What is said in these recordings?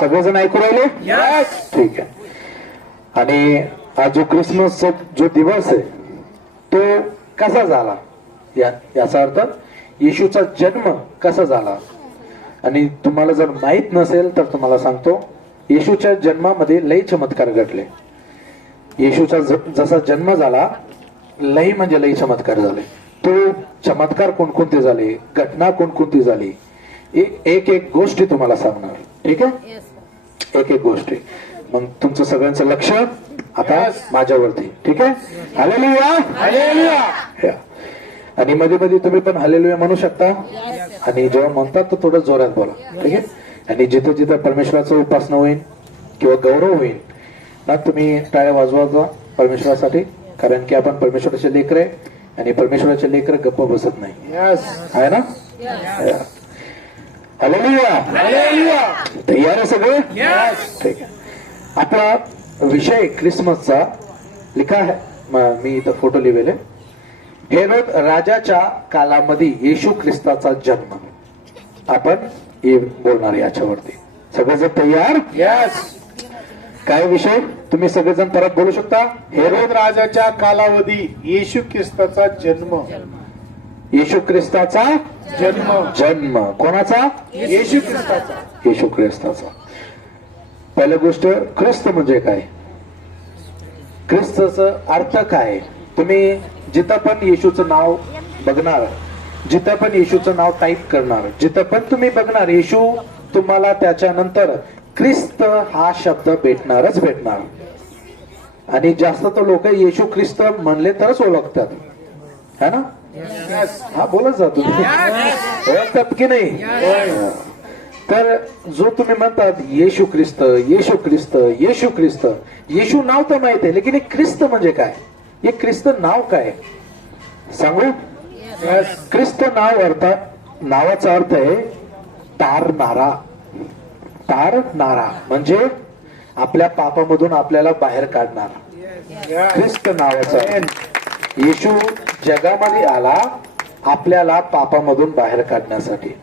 सगळेजण ऐकू राहिले? ठीक आहे. आणि हा जो क्रिसमसचा जो दिवस आहे तो कसा झाला, याचा अर्थ येशूचा जन्म कसा झाला. आणि तुम्हाला जर माहित नसेल तर तुम्हाला सांगतो, येशूच्या जन्मामध्ये लई चमत्कार घडले. येशूचा जसा जन्म झाला, लई म्हणजे लई चमत्कार झाले. तो चमत्कार कोणकोणते झाले, घटना कोणकोणती झाली, एक एक गोष्टी तुम्हाला सांगणार. ठीक आहे, एक एक गोष्टी. मग तुमचं सगळ्यांचं लक्ष आता माझ्यावरती. ठीक आहे. Hallelujah, hallelujah. आणि मध्ये मध्ये तुम्ही पण हालेलुया म्हणू शकता. आणि जेव्हा म्हणतात तर थोडं जोरात बोला. ठीक आहे. आणि जिथं जिथं परमेश्वराचं उपासना होईल किंवा गौरव होईल ना, तुम्ही टाळ्या वाजवा परमेश्वरासाठी. कारण की आपण परमेश्वराचे लेकर आहे आणि परमेश्वराचे लेकर गप्प बसत नाही, आहे ना. Hallelujah, hallelujah. तयार आहे सगळे? ठीक आहे. आपला विषय क्रिसमसचा लिखा आहे, मी इथं फोटो लिहिलेले. हेरोद राजाच्या कालामध्ये येशू ख्रिस्ताचा जन्म. आपण बोलणार याच्यावरती. सगळेजण तयार? काय विषय तुम्ही सगळेजण परत बोलू शकता? हेरोद राजाच्या कालावधी येशू ख्रिस्ताचा जन्म. येशू ख्रिस्ताचा जन्म. कोणाचा? येशू ख्रिस्ताचा. येशू ख्रिस्ताचा. पहिली गोष्ट, ख्रिस्त म्हणजे काय, ख्रिस्ताचा अर्थ काय. तुम्ही जिथं पण येशूचं नाव बघणार, जिथं पण येशूचं नाव टाईप करणार, जिथं पण तुम्ही बघणार येशू, तुम्हाला त्याच्यानंतर ख्रिस्त हा शब्द भेटणारच भेटणार. आणि जास्त तर लोक येशू ख्रिस्त म्हणले तरच ओळखतात, है ना. हा, बोलत जा तुम्ही, ओळखतात की नाही. तर जो तुम्ही म्हणतात येशू ख्रिस्त, येशू ख्रिस्त, येशू ख्रिस्त, येशू नाव तर माहित आहे, लेकिन ख्रिस्त म्हणजे काय, हे ख्रिस्त नाव काय सांगू. ख्रिस्त नाव नावाचा अर्थ आहे तारणारा. तारणारा म्हणजे आपल्या पापामधून आपल्याला बाहेर काढणारा. ख्रिस्त नावाचा. येशू जगामध्ये आला आपल्याला पापामधून बाहेर काढण्यासाठी.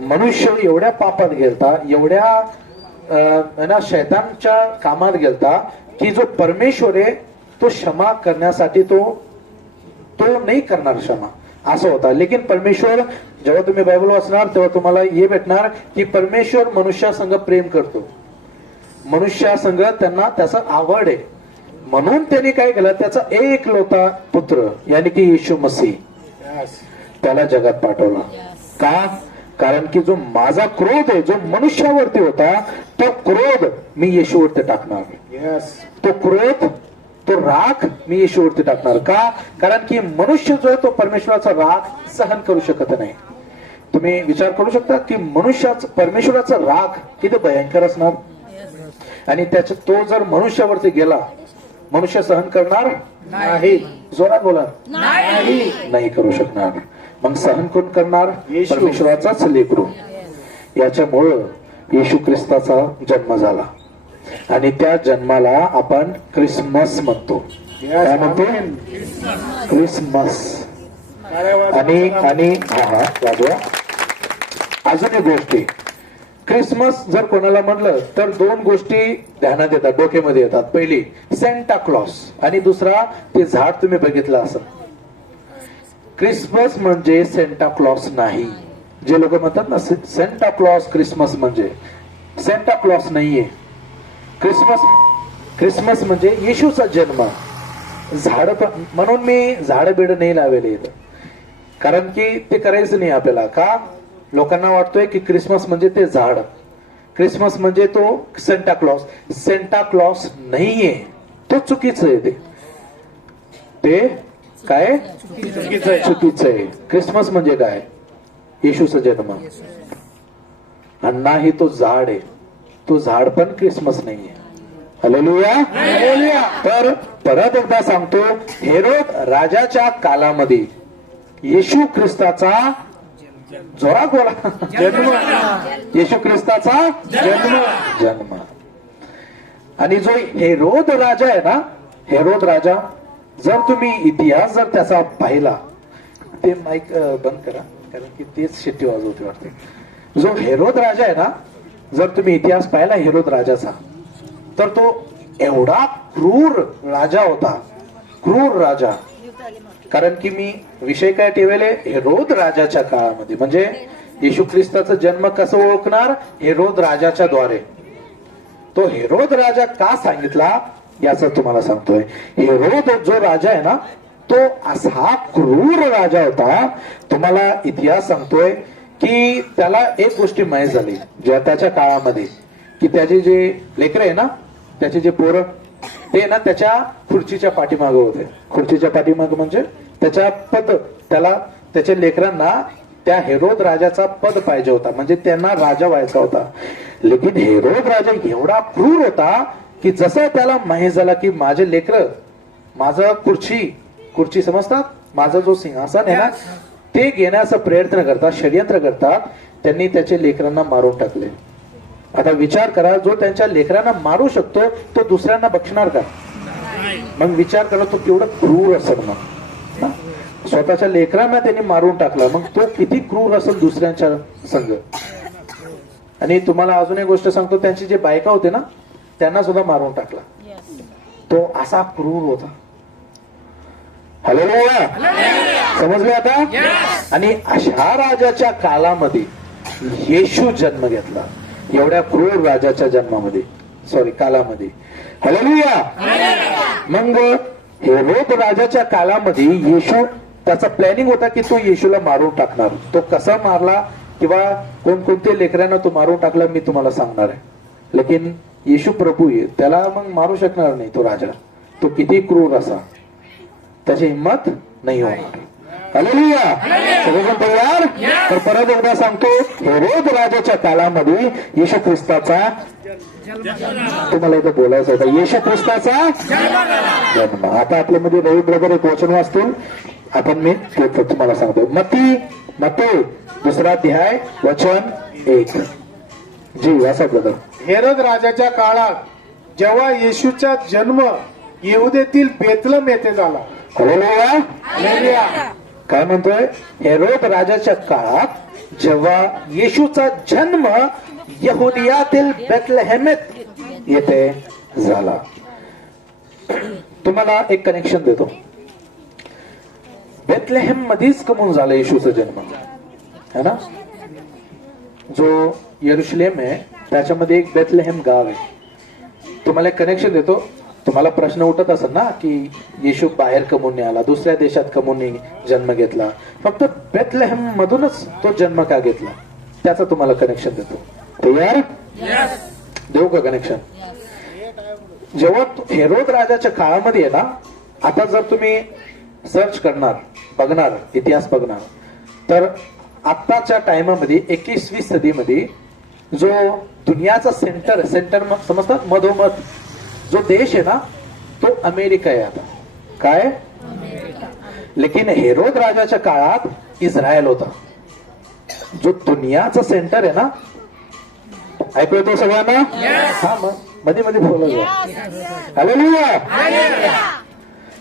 मनुष्य एवढ्या पापात गेलता, एवढ्या शैतानच्या कामात गेलता की जो परमेश्वर आहे तो क्षमा करण्यासाठी तो नाही करणार क्षमा, असं होता. लेकिन परमेश्वर, जेव्हा तुम्ही बायबल वाचणार तेव्हा तुम्हाला हे भेटणार की परमेश्वर मनुष्यासंग प्रेम करतो, मनुष्यासंग त्यांना त्याचा आवड आहे. म्हणून त्यांनी काय केलं, त्याचा एक लोता पुत्र यानी की येशू मसीह त्याला जगात पाठवला. का? कारण की जो माझा क्रोध आहे जो मनुष्यावरती होता, तो क्रोध मी येशूवरती टाकणार. तो क्रोध, तो राग मी येशूवरती टाकणार. का? कारण की मनुष्य जो आहे तो परमेश्वराचा राग सहन करू शकत नाही. तुम्ही विचार करू शकता की परमेश्वराचा राग किती भयंकर असणार. आणि त्याचा तो जर मनुष्यावरती गेला, मनुष्य सहन करणार नाही. जोरात बोला, नाही करू शकणार. मग सहन कोण करणार? परमेश्वराचाच लेकरू. याच्यामुळं येशू ख्रिस्ताचा जन्म झाला आणि त्या जन्माला आपण क्रिसमस म्हणतो. काय म्हणतो? क्रिसमस. आणि हा वाजवा. अजून एक गोष्टी, क्रिसमस जर कोणाला म्हणलं तर दोन गोष्टी ध्यानात येतात, डोक्यामध्ये येतात. पहिली सेंटा क्लॉस आणि दुसरा ते झाड तुम्ही बघितलं असं. क्रिसमस म्हणजे सेंटा क्लॉस नाही. जे लोक म्हणतात ना सेंटा क्लॉस क्रिसमस म्हणजे, सेंटा क्लॉस नाहीये. क्रिसमस म्हणजे येशूचा जन्म. झाड म्हणून मी झाड बिड नाही लावले इथं, कारण की ते करायचं नाही आपल्याला. का? लोकांना वाटतोय की क्रिसमस म्हणजे ते झाड, क्रिसमस म्हणजे तो सेंटा क्लॉस. सेंटा क्लॉस नाहीये, तो चुकीचं आहे. ते काय चुकीचं आहे. क्रिसमस म्हणजे काय? येशूचा जन्म. आणि नाही तो झाड आहे, तो झाड पण क्रिसमस नाहीये. Hallelujah, hallelujah. तर परत एकदा सांगतो, हेरोद राजाच्या कालामध्ये येशू ख्रिस्ताचा, जोरात बोला, जन्म. येशू ख्रिस्ताचा जन्म. आणि जो हेरोद राजा आहे ना, हेरोद राजा, जर तुम्ही इतिहास जर त्याचा पाहिला, ते माईक बंद करा कारण की तेच शिट्टी वाजवते वाटते. जो हेरोद राजा आहे ना, जर तुम्ही इतिहास पाहिला हेरोद राजाचा, तर तो एवढा क्रूर राजा होता, क्रूर राजा. कारण की मी विषय काय ठेवले, हेरोद राजाच्या काळामध्ये, म्हणजे येशू ख्रिस्ताचा जन्म कसं ओळखणार, हेरोद राजाच्या द्वारे. तो हेरोद राजा का सांगितला याचं तुम्हाला सांगतोय. हेरोद जो राजा आहे ना, तो असा क्रूर राजा होता. तुम्हाला इतिहास सांगतोय की त्याला एक गोष्टी माहीत झाली जेव्हा त्याच्या काळामध्ये, की त्याचे जे लेकरं आहे ना, त्याचे जे पोरं, ते ना त्याच्या खुर्चीच्या पाठीमागे होते. खुर्चीच्या पाठीमागे म्हणजे त्याच्या पद, त्याला त्याच्या लेकरांना त्या हेरोद राजाचा पद पाहिजे होता, म्हणजे त्यांना राजा व्हायचा होता. लेकिन हेरोद राजा एवढा क्रूर होता की जसं त्याला माहीत झाला की माझे लेकर, माझं खुर्ची समजतात, माझा जो सिंहासन आहे ना, ते घेण्याचा प्रयत्न करतात, षडयंत्र करतात, त्यांनी त्याच्या लेकरांना मारून टाकले. आता विचार करा, जो त्यांच्या लेकरांना मारू शकतो तो दुसऱ्यांना बक्षणार का? मग विचार करा तो केवढं क्रूर असेल. मग स्वतःच्या लेकरांना त्यांनी मारून टाकला, मग तो किती क्रूर असेल दुसऱ्यांच्या संग. आणि तुम्हाला अजून एक गोष्ट सांगतो, त्यांची जे बायका होते ना, त्यांना सुद्धा मारून टाकला. तो असा क्रूर होता. हालेलुया, समजले आता? आणि अशा राजाच्या काळामध्ये येशू जन्म घेतला, एवढ्या क्रूर राजाच्या काळामध्ये. हालेलुया. मग हेरोद राजाच्या काळामध्ये येशू, त्याचा प्लॅनिंग होता की तो येशूला मारून टाकणार. तो कसा मारला किंवा कोणकोणत्या लेकरांना तो मारून टाकला मी तुम्हाला सांगणार आहे. लेकिन येशू प्रभू आहे, त्याला मग मारू शकणार नाही तो राजा. तो किती क्रूर असा, त्याची हिंमत नाही होणार. हालेलुया, सगळेजण तयार? तर परत एकदा सांगतो, हेरोद राजाच्या काळामध्ये येशू ख्रिस्ताचा, तुम्हाला इथं बोलायचं होतं, येशू ख्रिस्ताचा जन्म. आता आपल्यामध्ये रवी ब्रदर एक वचन वाचतील, आपण मी तुम्हाला सांगतो. मत्ती 2 अध्याय वचन 1. जी वाचा ब्रदर. हेरोद राजाच्या काळात जेव्हा येशूचा जन्म येहुदेतील बेथलेम येथे झाला. हालेलुया. हालेलुया. काय म्हणतोय? हेरोद राजाच्या काळात जेव्हा येशूचा जन्म यहुदियातील बेथलेहेम येथे झाला. तुम्हाला एक कनेक्शन देतो. बेथलेहेम मध्येच कमून झाला येशूचा जन्म, है ना? जो यरुशलेम आहे त्याच्यामध्ये एक बेथलेहेम गाव आहे. तुम्हाला एक कनेक्शन देतो. तुम्हाला प्रश्न उठत असेल ना की येशू बाहेर कमून नाही आला, दुसऱ्या देशात कमून जन्म घेतला, फक्त बेथलेहेम मधूनच तो जन्म का घेतला, त्याचं तुम्हाला कनेक्शन देतो. तयार? देऊ का कनेक्शन? जेव्हा हेरोद राजाच्या काळामध्ये आहे ना, आता जर तुम्ही सर्च करणार, बघणार, इतिहास बघणार, तर आत्ताच्या टाइमामध्ये 21वी सदीमध्ये जो दुनियाचा सेंटर समजतात, मधोमध जो देश आहे ना, तो अमेरिका आहे. आता काय? लेकिन हेरोद राजाच्या काळात इस्रायल होता. जो दुनियाचा सेंटर आहे ना, ऐकू येतो सगळ्यांना? हा, मग मध्ये मध्ये बोलत. हालेलुया.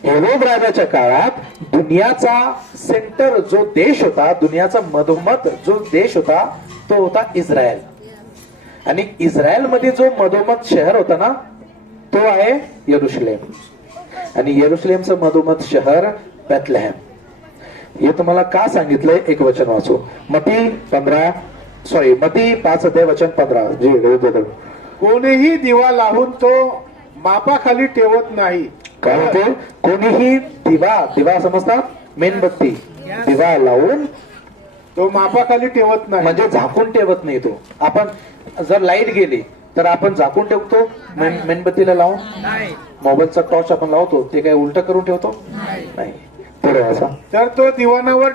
हेरोद राजाच्या काळात दुनियाचा सेंटर जो देश होता, दुनियाचा मधोमध जो देश होता, तो होता इस्रायल. आणि इस्रायल मध्ये जो मधोमध शहर होता ना, तो आहे यरुशलेम. आणि यरुशलेमचं मधोमध शहर बेथलेहेम. हे तुम्हाला का सांगितलंय? एक वचन वाचू. मत्ती 5 अध्याय वचन 15. जी. कोणीही दिवा लावून तो मापाखाली ठेवत नाही. काय होते? कोणीही दिवा समजतात, मेणबत्ती, दिवा लावून तो मापाखाली ठेवत नाही, म्हणजे झाकून ठेवत नाही. तो आपण जर लाईट गेली तर आपण झाकून ठेवतो मेणबत्तीला लावून? मोबाईलचा टॉर्च आपण लावतो, ते काय उलट करून ठेवतो? नाही. तर तो दिवाणावर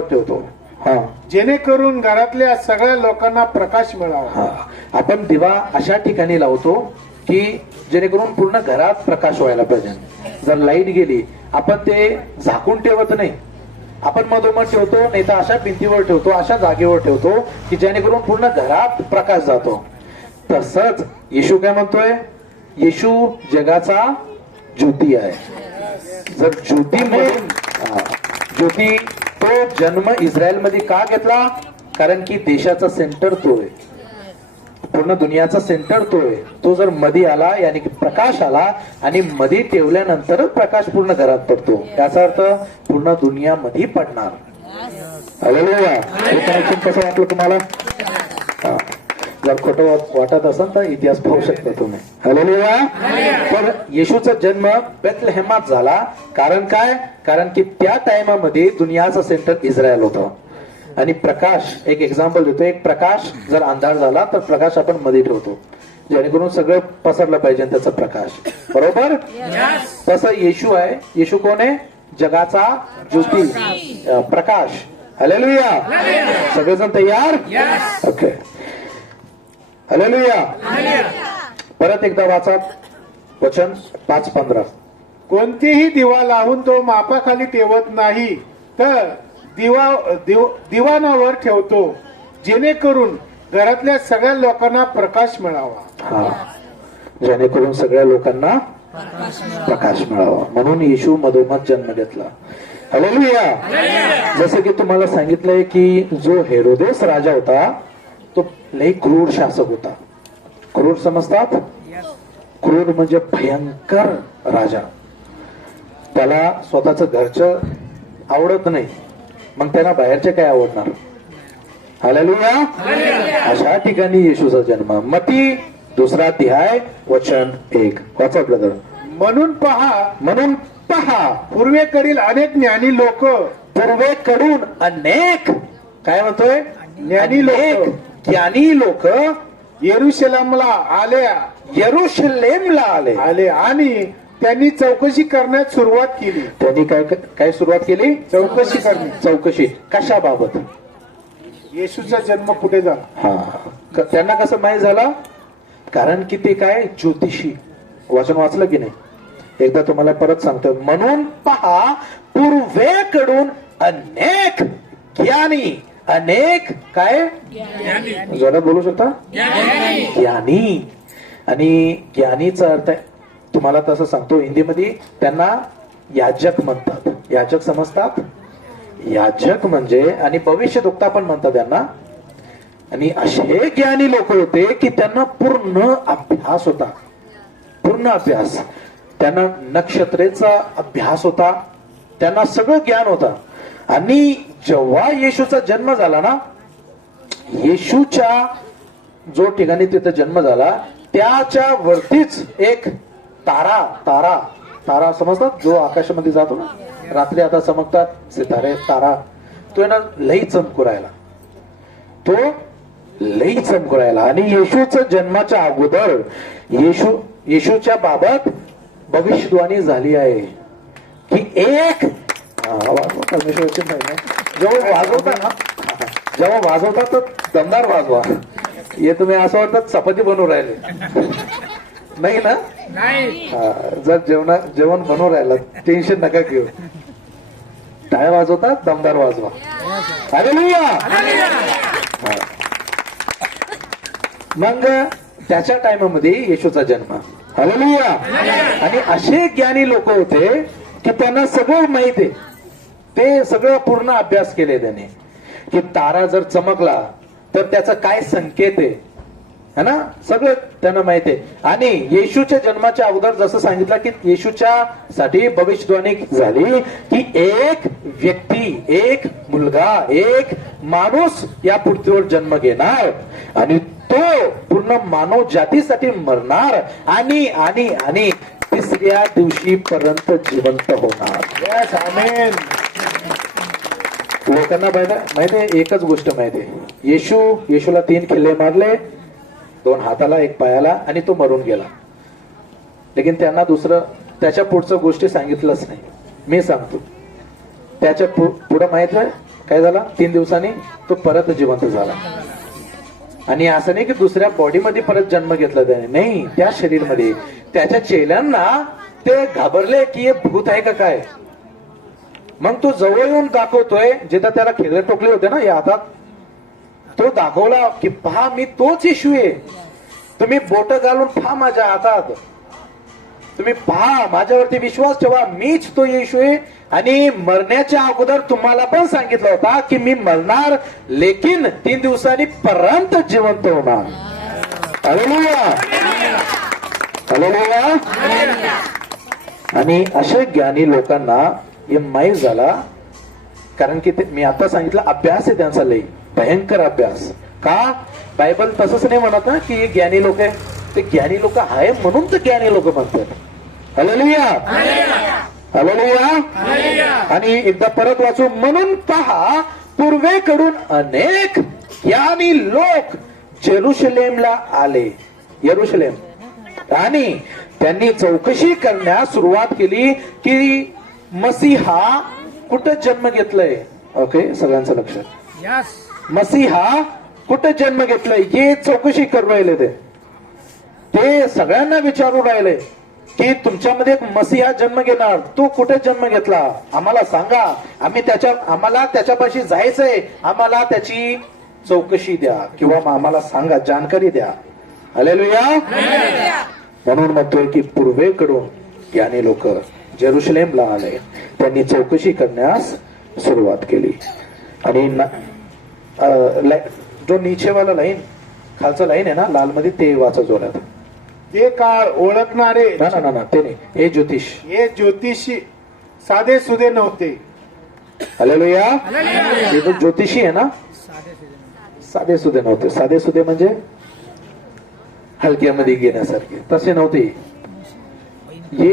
ठेवतो. हा, जेणेकरून घरातल्या सगळ्या लोकांना प्रकाश मिळावा. हा, आपण दिवा अशा ठिकाणी लावतो की जेणेकरून पूर्ण घरात प्रकाश व्हायला पाहिजे. जर लाईट गेली आपण ते झाकून ठेवत नाही, आपण मधोमध ठेवतो, नाही तर अशा भिंतीवर ठेवतो, अशा जागेवर ठेवतो की जेणेकरून पूर्ण घरात प्रकाश जातो. तसंच येशू काय म्हणतोय? येशू जगाचा ज्योती आहे. जर ज्योती तो जन्म इस्रायल मध्ये का घेतला? कारण की देशाचा सेंटर तो आहे. पूर्ण दुनियाचा सेंटर तो आहे. तो जर मध्ये आला यानी की प्रकाश आला आणि मध्ये ठेवल्यानंतरच प्रकाश पूर्ण घरात पडतो. याचा अर्थ पूर्ण दुनिया मध्ये पडणार. हालेलुया. हे कनेक्शन कसं वाटलं तुम्हाला? हा. जर खोटं वाटत असेल तर इतिहास पाहू शकता तुम्ही. हालेलुया. तर येशूचा जन्म बेथलेहेमात झाला. कारण काय? कारण की त्या टाइमामध्ये दुनियाचा सेंटर इस्रायल होता. आणि प्रकाश, एक एक्झाम्पल देतो, एक प्रकाश जर अंधार झाला तर प्रकाश आपण मध्ये ठेवतो जेणेकरून सगळं पसरलं पाहिजे त्याचा प्रकाश. बरोबर? तसं येशू आहे. येशू कोण आहे? जगाचा ज्योती, प्रकाश. हालेलुया. सगळेजण तयार? ओके. हालेलुया. परत एकदा वाचा वचन 5:15. कोणतेही दिवा लावून तो मापाखाली ठेवत नाही, तर दिवाणावर ठेवतो, जेणेकरून घरातल्या सगळ्या लोकांना प्रकाश मिळावा. हा, जेणेकरून सगळ्या लोकांना प्रकाश मिळावा. म्हणून येशू मधोमध जन्म घेतला. हालेलुया. जसं की तुम्हाला सांगितलंय की जो हेरोदेस राजा होता तो लई क्रूर शासक होता. क्रूर समजतात? क्रूर म्हणजे भयंकर राजा. त्याला स्वतःच घरचं आवडत नाही, मग त्यांना बाहेरचे काय आवडणार? हालेलुया. अशा ठिकाणी येशूचा जन्म. मत्ती 2 अध्याय वचन 1 वाचा ब्रदर. म्हणून पहा, पूर्वेकडील अनेक ज्ञानी लोक, पूर्वेकडून अनेक, काय म्हणतोय? ज्ञानी लोक, ज्ञानी लोक येरुशलेमला यरुशलेमला आले आणि त्यांनी चौकशी करण्यास सुरुवात केली. त्यांनी काय सुरुवात केली? चौकशी करणे. चौकशी कशाबाबत? येशूचा जन्म कुठे झाला. हा. त्यांना कसं माहीत झालं? कारण की ते काय ज्योतिषी. वाचन वाचलं की नाही? एकदा तुम्हाला परत सांगतो. म्हणून पहा, पूर्वेकडून अनेक ज्ञानी, अनेक काय? जोरात बोलू शकता? ज्ञानी. आणि ज्ञानीचा अर्थ आहे, तुम्हाला तसं सांगतो, हिंदीमध्ये त्यांना याजक म्हणतात. याजक समजतात? याजक म्हणजे, आणि भविष्यवक्ता पण म्हणतात त्यांना. आणि असे ज्ञानी लोक होते की त्यांना पूर्ण अभ्यास होता. पूर्ण अभ्यास. त्यांना नक्षत्रेचा अभ्यास होता. त्यांना सगळं ज्ञान होता. आणि जेव्हा येशूचा जन्म झाला ना, येशूच्या जो ठिकाणी तिथे जन्म झाला त्याच्या वरतीच एक तारा समजतात? जो आकाशामध्ये जातो ना रात्री, आता चमकतात सितारे, तारा. तो ना लई चमकू राहिला. आणि येशूच्या जन्माच्या अगोदर येशूच्या बाबत भविष्यवाणी झाली आहे की एक परमेश्वराची जेव्हा वाजवता तर दमदार वाजवा. हे तुम्ही असं वाटतं चपाती बनवून राहिले नाही ना? जर जेवण बनवून राहिलं टेन्शन नका घेऊ. टाळ्या वाजवतात, दमदार वाजवा. हालेलुया. मग त्याच्या टाइममध्ये येशूचा जन्म. हालेलुया. आणि असे ज्ञानी लोक होते की त्यांना सगळं माहित आहे. ते सगळं पूर्ण अभ्यास केले त्याने की तारा जर चमकला तर त्याचा काय संकेत आहे, है ना? सगळं त्यांना माहिती आहे. आणि येशूच्या जन्माच्या अगोदर जसं सांगितलं की येशूच्या साठी भविष्यवाणी झाली की एक व्यक्ती, एक मुलगा, एक माणूस या पृथ्वीवर जन्म घेणार आणि तो पूर्ण मानव जातीसाठी मरणार आणि आणि आणि तिसऱ्या दिवशी पर्यंत जिवंत होणार. आमेन. लोकांना माहिती आहे, एकच गोष्ट माहिती आहे. येशूला 3 खिल्ले मारले, 2 हाताला 1 पायाला, आणि तो मरून गेला. लेकिन त्यांना त्याच्या पुढचं गोष्टी सांगितलंच नाही. मी सांगतो त्याच्या पुढं माहित आहे काय झाला? 3 दिवसांनी तो परत जिवंत झाला. आणि असं नाही की दुसऱ्या बॉडीमध्ये परत जन्म घेतला त्याने, नाही, त्या शरीरमध्ये. त्याच्या चेल्यांना ते घाबरले की हे भूत आहे का काय. मग तो जवळ येऊन दाखवतोय, जिथं त्याला खिळे टोकले होते ना या हातात, तो दाखवला की पहा मी तोच येशू आहे. तुम्ही बोट घालून पहा माझ्या हातात, तुम्ही पहा, माझ्यावरती विश्वास ठेवा, मीच तो येशू आहे. आणि मरण्याच्या अगोदर तुम्हाला पण सांगितलं होता की मी मरणार, लेकिन 3 दिवसांनी परत जिवंत होणार. Hallelujah hallelujah. आणि अशा ज्ञानी लोकांना हे माहीत झाला, कारण की मी आता सांगितलं अभ्यास आहे त्यांचा लई भयंकर अभ्यास. का बायबल तसंच नाही म्हणत ना की हे ज्ञानी लोक आहे, ते ज्ञानी लोक आहे म्हणून तर ज्ञानी लोक म्हणतात. Hallelujah hallelujah. आणि एकदा परत वाचू, म्हणून पहा पूर्वेकडून अनेक ज्ञानी लोक जेरुसलेमला आले. येरुशलेम. आणि त्यांनी चौकशी करण्यास सुरुवात केली की मसीहा कुठं जन्म घेतलाय. ओके, सगळ्यांचं लक्ष. मसीहा कुठं जन्म घेतलाय हे चौकशी करू राहिले. ते सगळ्यांना विचारू राहिले की तुमच्यामध्ये एक मसीहा जन्म घेणार, तो कुठे जन्म घेतला आम्हाला सांगा, आम्हाला त्याच्यापाशी जायचंय, आम्हाला त्याची चौकशी द्या किंवा आम्हाला सांगा, जानकारी द्या. हालेलुया. म्हणून म्हणतोय की पूर्वेकडून ज्ञानी लोक जेरुसलेमला आले, त्यांनी चौकशी करण्यास सुरुवात केली. आणि जो नीचेवाला लाईन, खालचं लाईन आहे ना लाल मध्ये, ते वाचा जोरात. ते काळ ओळखणारे ना ना ना ते नाही, हे ज्योतिष. हे ज्योतिषी साधे सुधे नव्हते. हालेलुया. हे जो ज्योतिषी आहे ना, साधे सुधे नव्हते. साधे सुधे म्हणजे हलक्यामध्ये घेण्यासारखे, तसे नव्हते. हे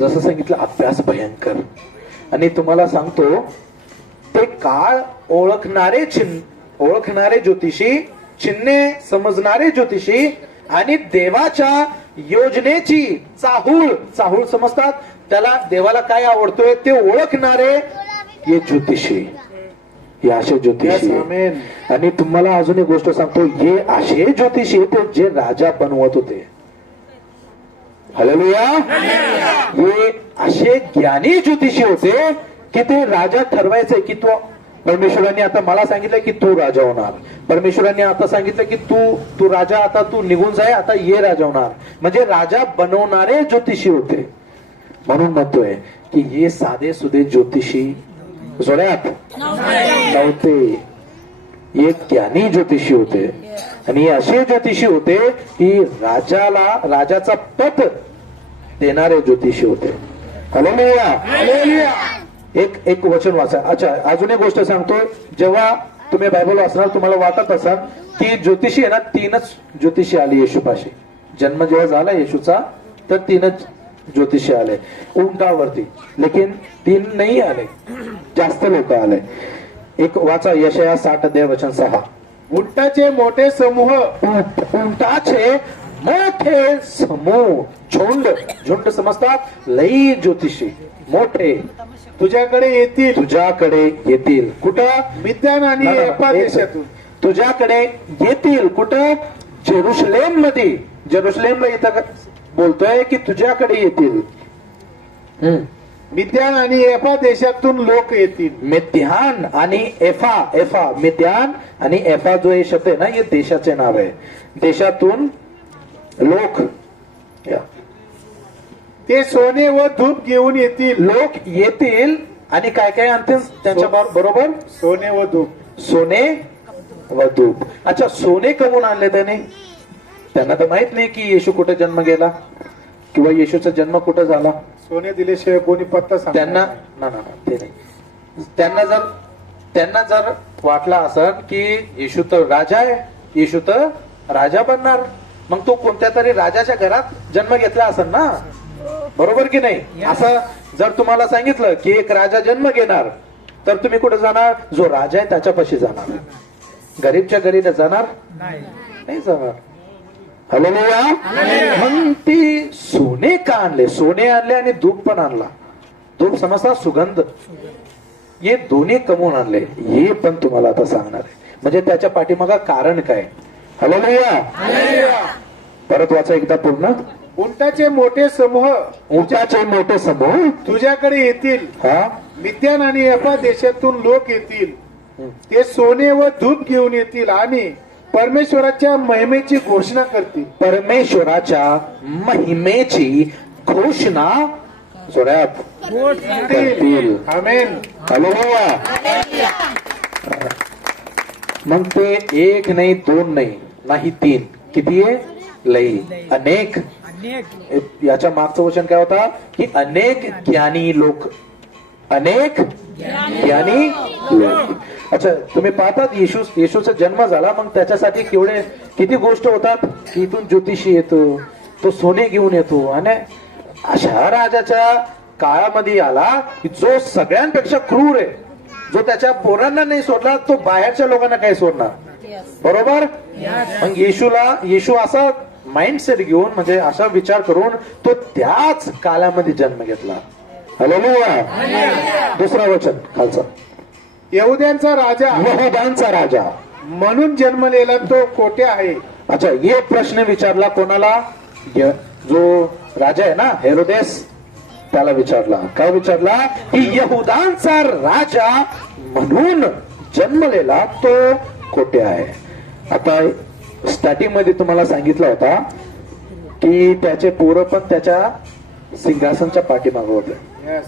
जसं सांगितलं अभ्यास भयंकर. आणि तुम्हाला सांगतो ते काळ ओळखणारे ज्योतिषी, चिन्हे समजणारे ज्योतिषी आणि देवाच्या योजनेची चाहूल समजतात, त्याला देवाला काय आवडतोय ते ओळखणारे हे ज्योतिषी, हे असे ज्योतिषी. आणि तुम्हाला अजून एक गोष्ट सांगतो, हे असे ज्योतिषी होते जे राजा बनवत होते. हालेलुया. हे असे ज्ञानी ज्योतिषी होते की ते राजा ठरवायचे की तो, परमेश्वरांनी आता मला सांगितलं की तू राजा होणार, परमेश्वरांनी आता सांगितलं की तू राजा, आता तू निघून जाय, आता ये राजा होणार. म्हणजे राजा बनवणारे ज्योतिषी होते. म्हणून म्हणतोय की हे साधे सुधे ज्योतिषी जोड्यात नव्हते, हे ज्ञानी ज्योतिषी होते. आणि असे ज्योतिषी होते की राजाचा पद देणारे ज्योतिषी होते. Hallelujah hallelujah. एक वचन वाचा. अच्छा, अजून एक गोष्ट सांगतो, जेव्हा तुम्ही बायबल वाचणार तुम्हाला वाटत असाल की ज्योतिषी आहे ना, 3च ज्योतिषी आली येशूपाशी. जन्म जेव्हा झाला येशूचा तर 3च ज्योतिषी आले उंटावरती, लेकिन 3 नाही आले, जास्त लोक आले. एक वाचा, यशाया 60:6. उंटाचे मोठे समूह, उंटाचे मोठे समूह, झुंड समजतात, लई ज्योतिषी मोठे तुझ्याकडे येतील. कुठं? मिद्यान आणि एफा देशातून. तुझ्याकडे येतील. कुठं? जेरुसलेम मध्ये. जेरुसलेमला इथं बोलतोय की तुझ्याकडे येतील. मिद्यान आणि एफा देशातून लोक येतील. मिद्यान आणि एफा. मिद्यान आणि एफा जो हे शब्द आहे ना, हे देशाचे नाव आहे. देशातून लोक, ते सोने व धूप घेऊन येतील. लोक येतील आणि काय आणतील त्यांच्या बरोबर? सोने व धूप. अच्छा, सोने कमवून आणले त्याने? त्यांना तर माहित नाही की येशू कुठे जन्म गेला किंवा येशूचा जन्म कुठे झाला. सोने दिल्याशिवाय कोणी पत्ता सांग. त्यांना ते नाही. त्यांना जर वाटला असं की येशू तर राजा आहे, येशू तर राजा बनणार, मग तो कोणत्या तरी राजाच्या घरात जन्म घेतला असेल ना, बरोबर की नाही? असं जर तुम्हाला सांगितलं की एक राजा जन्म घेणार, तर तुम्ही कुठे जाणार? जो राजा आहे त्याच्यापाशी जाणार. गरीबच्या घरी जाणार नाही जाणार. हालेलुया. मग ती सोने का आणले? सोने आणले आणि धूप पण आणला. धूप समजता, सुगंध. हे दोन्ही कमवून आणले. हे पण तुम्हाला आता सांगणार आहे. म्हणजे त्याच्या पाठीमागा कारण काय? हालेलुया. परत वाचा एकदा पूर्ण. उंटाचे मोठे समूह तुझ्याकडे येतील. मिद्यान आणि एफा देशातून लोक येतील. ते सोने व धूप घेऊन येतील आणि परमेश्वराच्या महिमेची घोषणा करतील. परमेश्वराच्या महिमेची घोषणा जोरात करतील. आमेन. हालेलुया. मग ते 1 नाही, 2 नाही, 3. किती आहे? लई अनेक याच्या मागचं वचन काय होता की अनेक ज्ञानी लोक अनेक ज्ञानी लोक. अच्छा तुम्ही पाहतात येशूचा जन्म झाला मग त्याच्यासाठी किती गोष्ट होतात की इथून ज्योतिषी येतो तो सोने घेऊन येतो आणि अशा राजाच्या काळामध्ये आला की जो सगळ्यांपेक्षा क्रूर आहे जो त्याच्या पोरांना नाही सोडला तो बाहेरच्या लोकांना काय सोडणार बरोबर. मग येशू असा माइंडसेट घेऊन म्हणजे असा विचार करून तो त्याच काळामध्ये जन्म घेतला. हालेलुया. दुसरा वचन खालचा यहुद्यांचा राजा म्हणून जन्मलेला तो कोठे आहे. अच्छा ये प्रश्न विचारला कोणाला जो राजा आहे ना हेरोदेस त्याला विचारला. काय विचारला की यहुदांचा राजा म्हणून जन्मलेला तो कोठे आहे. आता स्टार्टिंग मध्ये तुम्हाला सांगितलं होता की त्याचे पोरं पण त्याच्या सिंहासनच्या पाठीमागे होते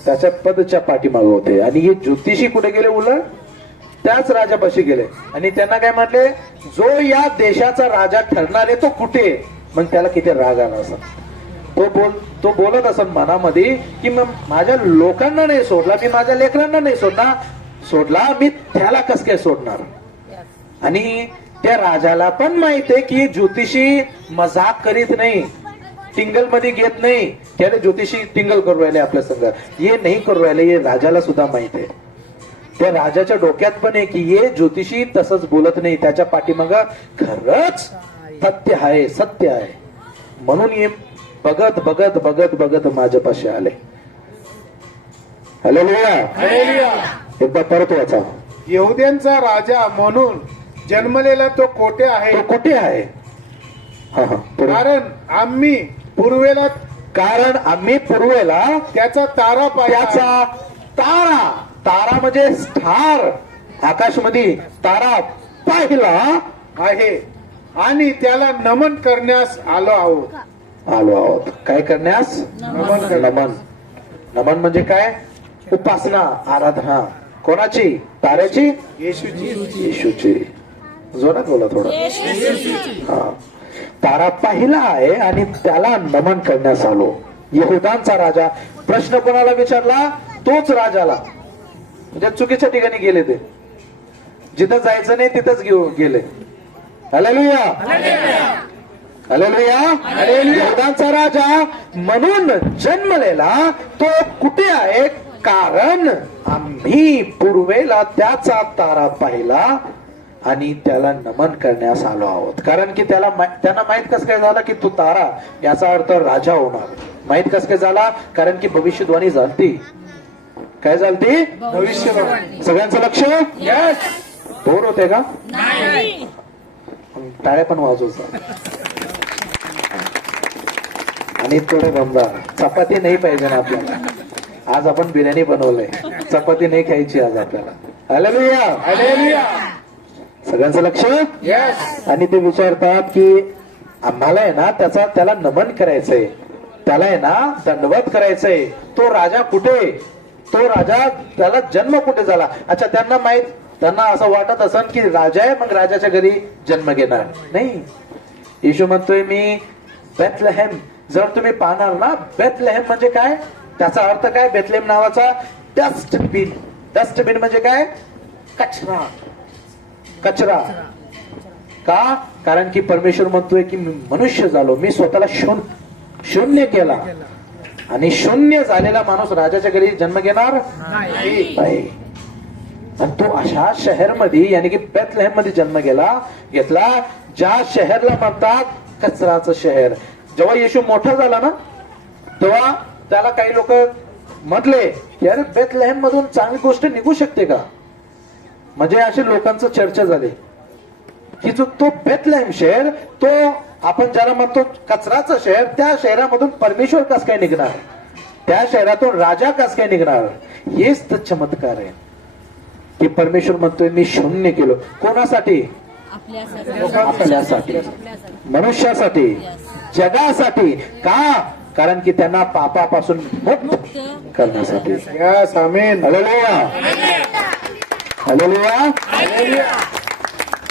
त्याच्या पदच्या पाठीमागे होते आणि हे ज्योतिषी कुठे गेले उलट त्याच राजापाशी गेले आणि त्यांना काय म्हटले जो या देशाचा राजा ठरणार आहे तो कुठे. मग त्याला किती राग आला असं तो बोलत असत मनामध्ये की मग माझ्या लोकांना नाही सोडला मी माझ्या लेकरांना नाही सोडला मी त्याला कस काय सोडणार. आणि त्या राजाला पण माहित आहे की ज्योतिषी मजाक करीत नाही टिंगल मध्ये घेत नाही त्याला ज्योतिषी टिंगल करू राहिले आपल्या संघ हे नाही करू राहिले हे राजाला सुद्धा माहित आहे. त्या राजाच्या डोक्यात पण आहे की हे ज्योतिषी तसंच बोलत नाही त्याच्या पाठीमाग खरंच सत्य आहे म्हणून हे बघत बघत बघत बघत माझ्यापाशी आले. हालेलुया. एकदा परत वाचा. यहुद्यांचा राजा म्हणून जन्मलेला तो कोठे आहे. तो कुठे आहे. कारण आम्ही पूर्वेला त्याचा तारा त्याचा तारा म्हणजे स्टार आकाशमध्ये तारा पाहिला आहे आणि त्याला नमन करण्यास आलो आहोत. काय करण्यास नमन म्हणजे काय उपासना आराधना कोणाची ताऱ्याची येशूची. जोरात बोला थोडं. हा तारा पाहिला आहे आणि त्याला नमन करण्यास आलो. यहुदांचा राजा प्रश्न कोणाला विचारला तोच राजाला म्हणजे चुकीच्या ठिकाणी गेले ते जिथं जायचं नाही तिथंच गेले. हालेलुया. यहुदांचा राजा म्हणून जन्मलेला तो कुठे आहे कारण आम्ही पूर्वेला त्याचा तारा पाहिला आणि त्याला नमन करण्यास आलो आहोत. कारण की त्यांना माहित कसं काय झालं की तू तारा याचा अर्थ राजा होणार. माहित कसं काय झाला कारण की भविष्यवाणी झालती. काय झालती भविष्यवाणी. सगळ्यांचं लक्ष बोर होते का टाळ्या पण वाजवचा आणि थोडे रमजा. चपाती नाही पाहिजे ना आपल्याला. आज आपण बिर्याणी बनवलंय चपाती नाही खायची आज आपल्याला. हालेलुया. सगळ्यांचं लक्ष. आणि ते विचारतात की आम्हाला आहे ना त्याला नमन करायचंय त्याला आहे ना दंडवत करायचंय. तो राजा कुठे तो राजा त्याला जन्म कुठे झाला. अच्छा त्यांना असं वाटत असेल की राजा आहे मग राजाच्या घरी जन्म घेणार नाही. येशू म्हणतोय मी बेथलेहेम. जर तुम्ही पाहणार ना बेथलेहेम म्हणजे काय त्याचा अर्थ काय बेथलेहेम नावाचा डस्टबिन म्हणजे काय कचरा. का कारण की परमेश्वर म्हणतोय की मी मनुष्य झालो मी स्वतःला शून्य केला आणि शून्य झालेला माणूस राजाच्या घरी जन्म घेणार नाही. आणि तो अशा शहरमध्ये यानी की बेथलेहेम मध्ये जन्म घेतला ज्या शहरला म्हणतात कचराचं शहर. जेव्हा येशू मोठा झाला ना तेव्हा त्याला काही लोक म्हटले की अरे बेथलेहेम मधून चांगली गोष्ट निघू शकते का. म्हणजे असे लोकांचं चर्चा झाली की जो तो बेथलेहेम शहर तो आपण ज्याला म्हणतो कचराचं शहर त्या शहरामधून परमेश्वर कस काय निघणार त्या शहरातून राजा कस काय निघणार. हेच तर चमत्कार आहे की परमेश्वर म्हणतोय मी शून्य केलो कोणासाठी आपल्यासाठी मनुष्यासाठी जगासाठी. का कारण की त्यांना पापापासून मुक्त करण्यासाठी. हालेलुया.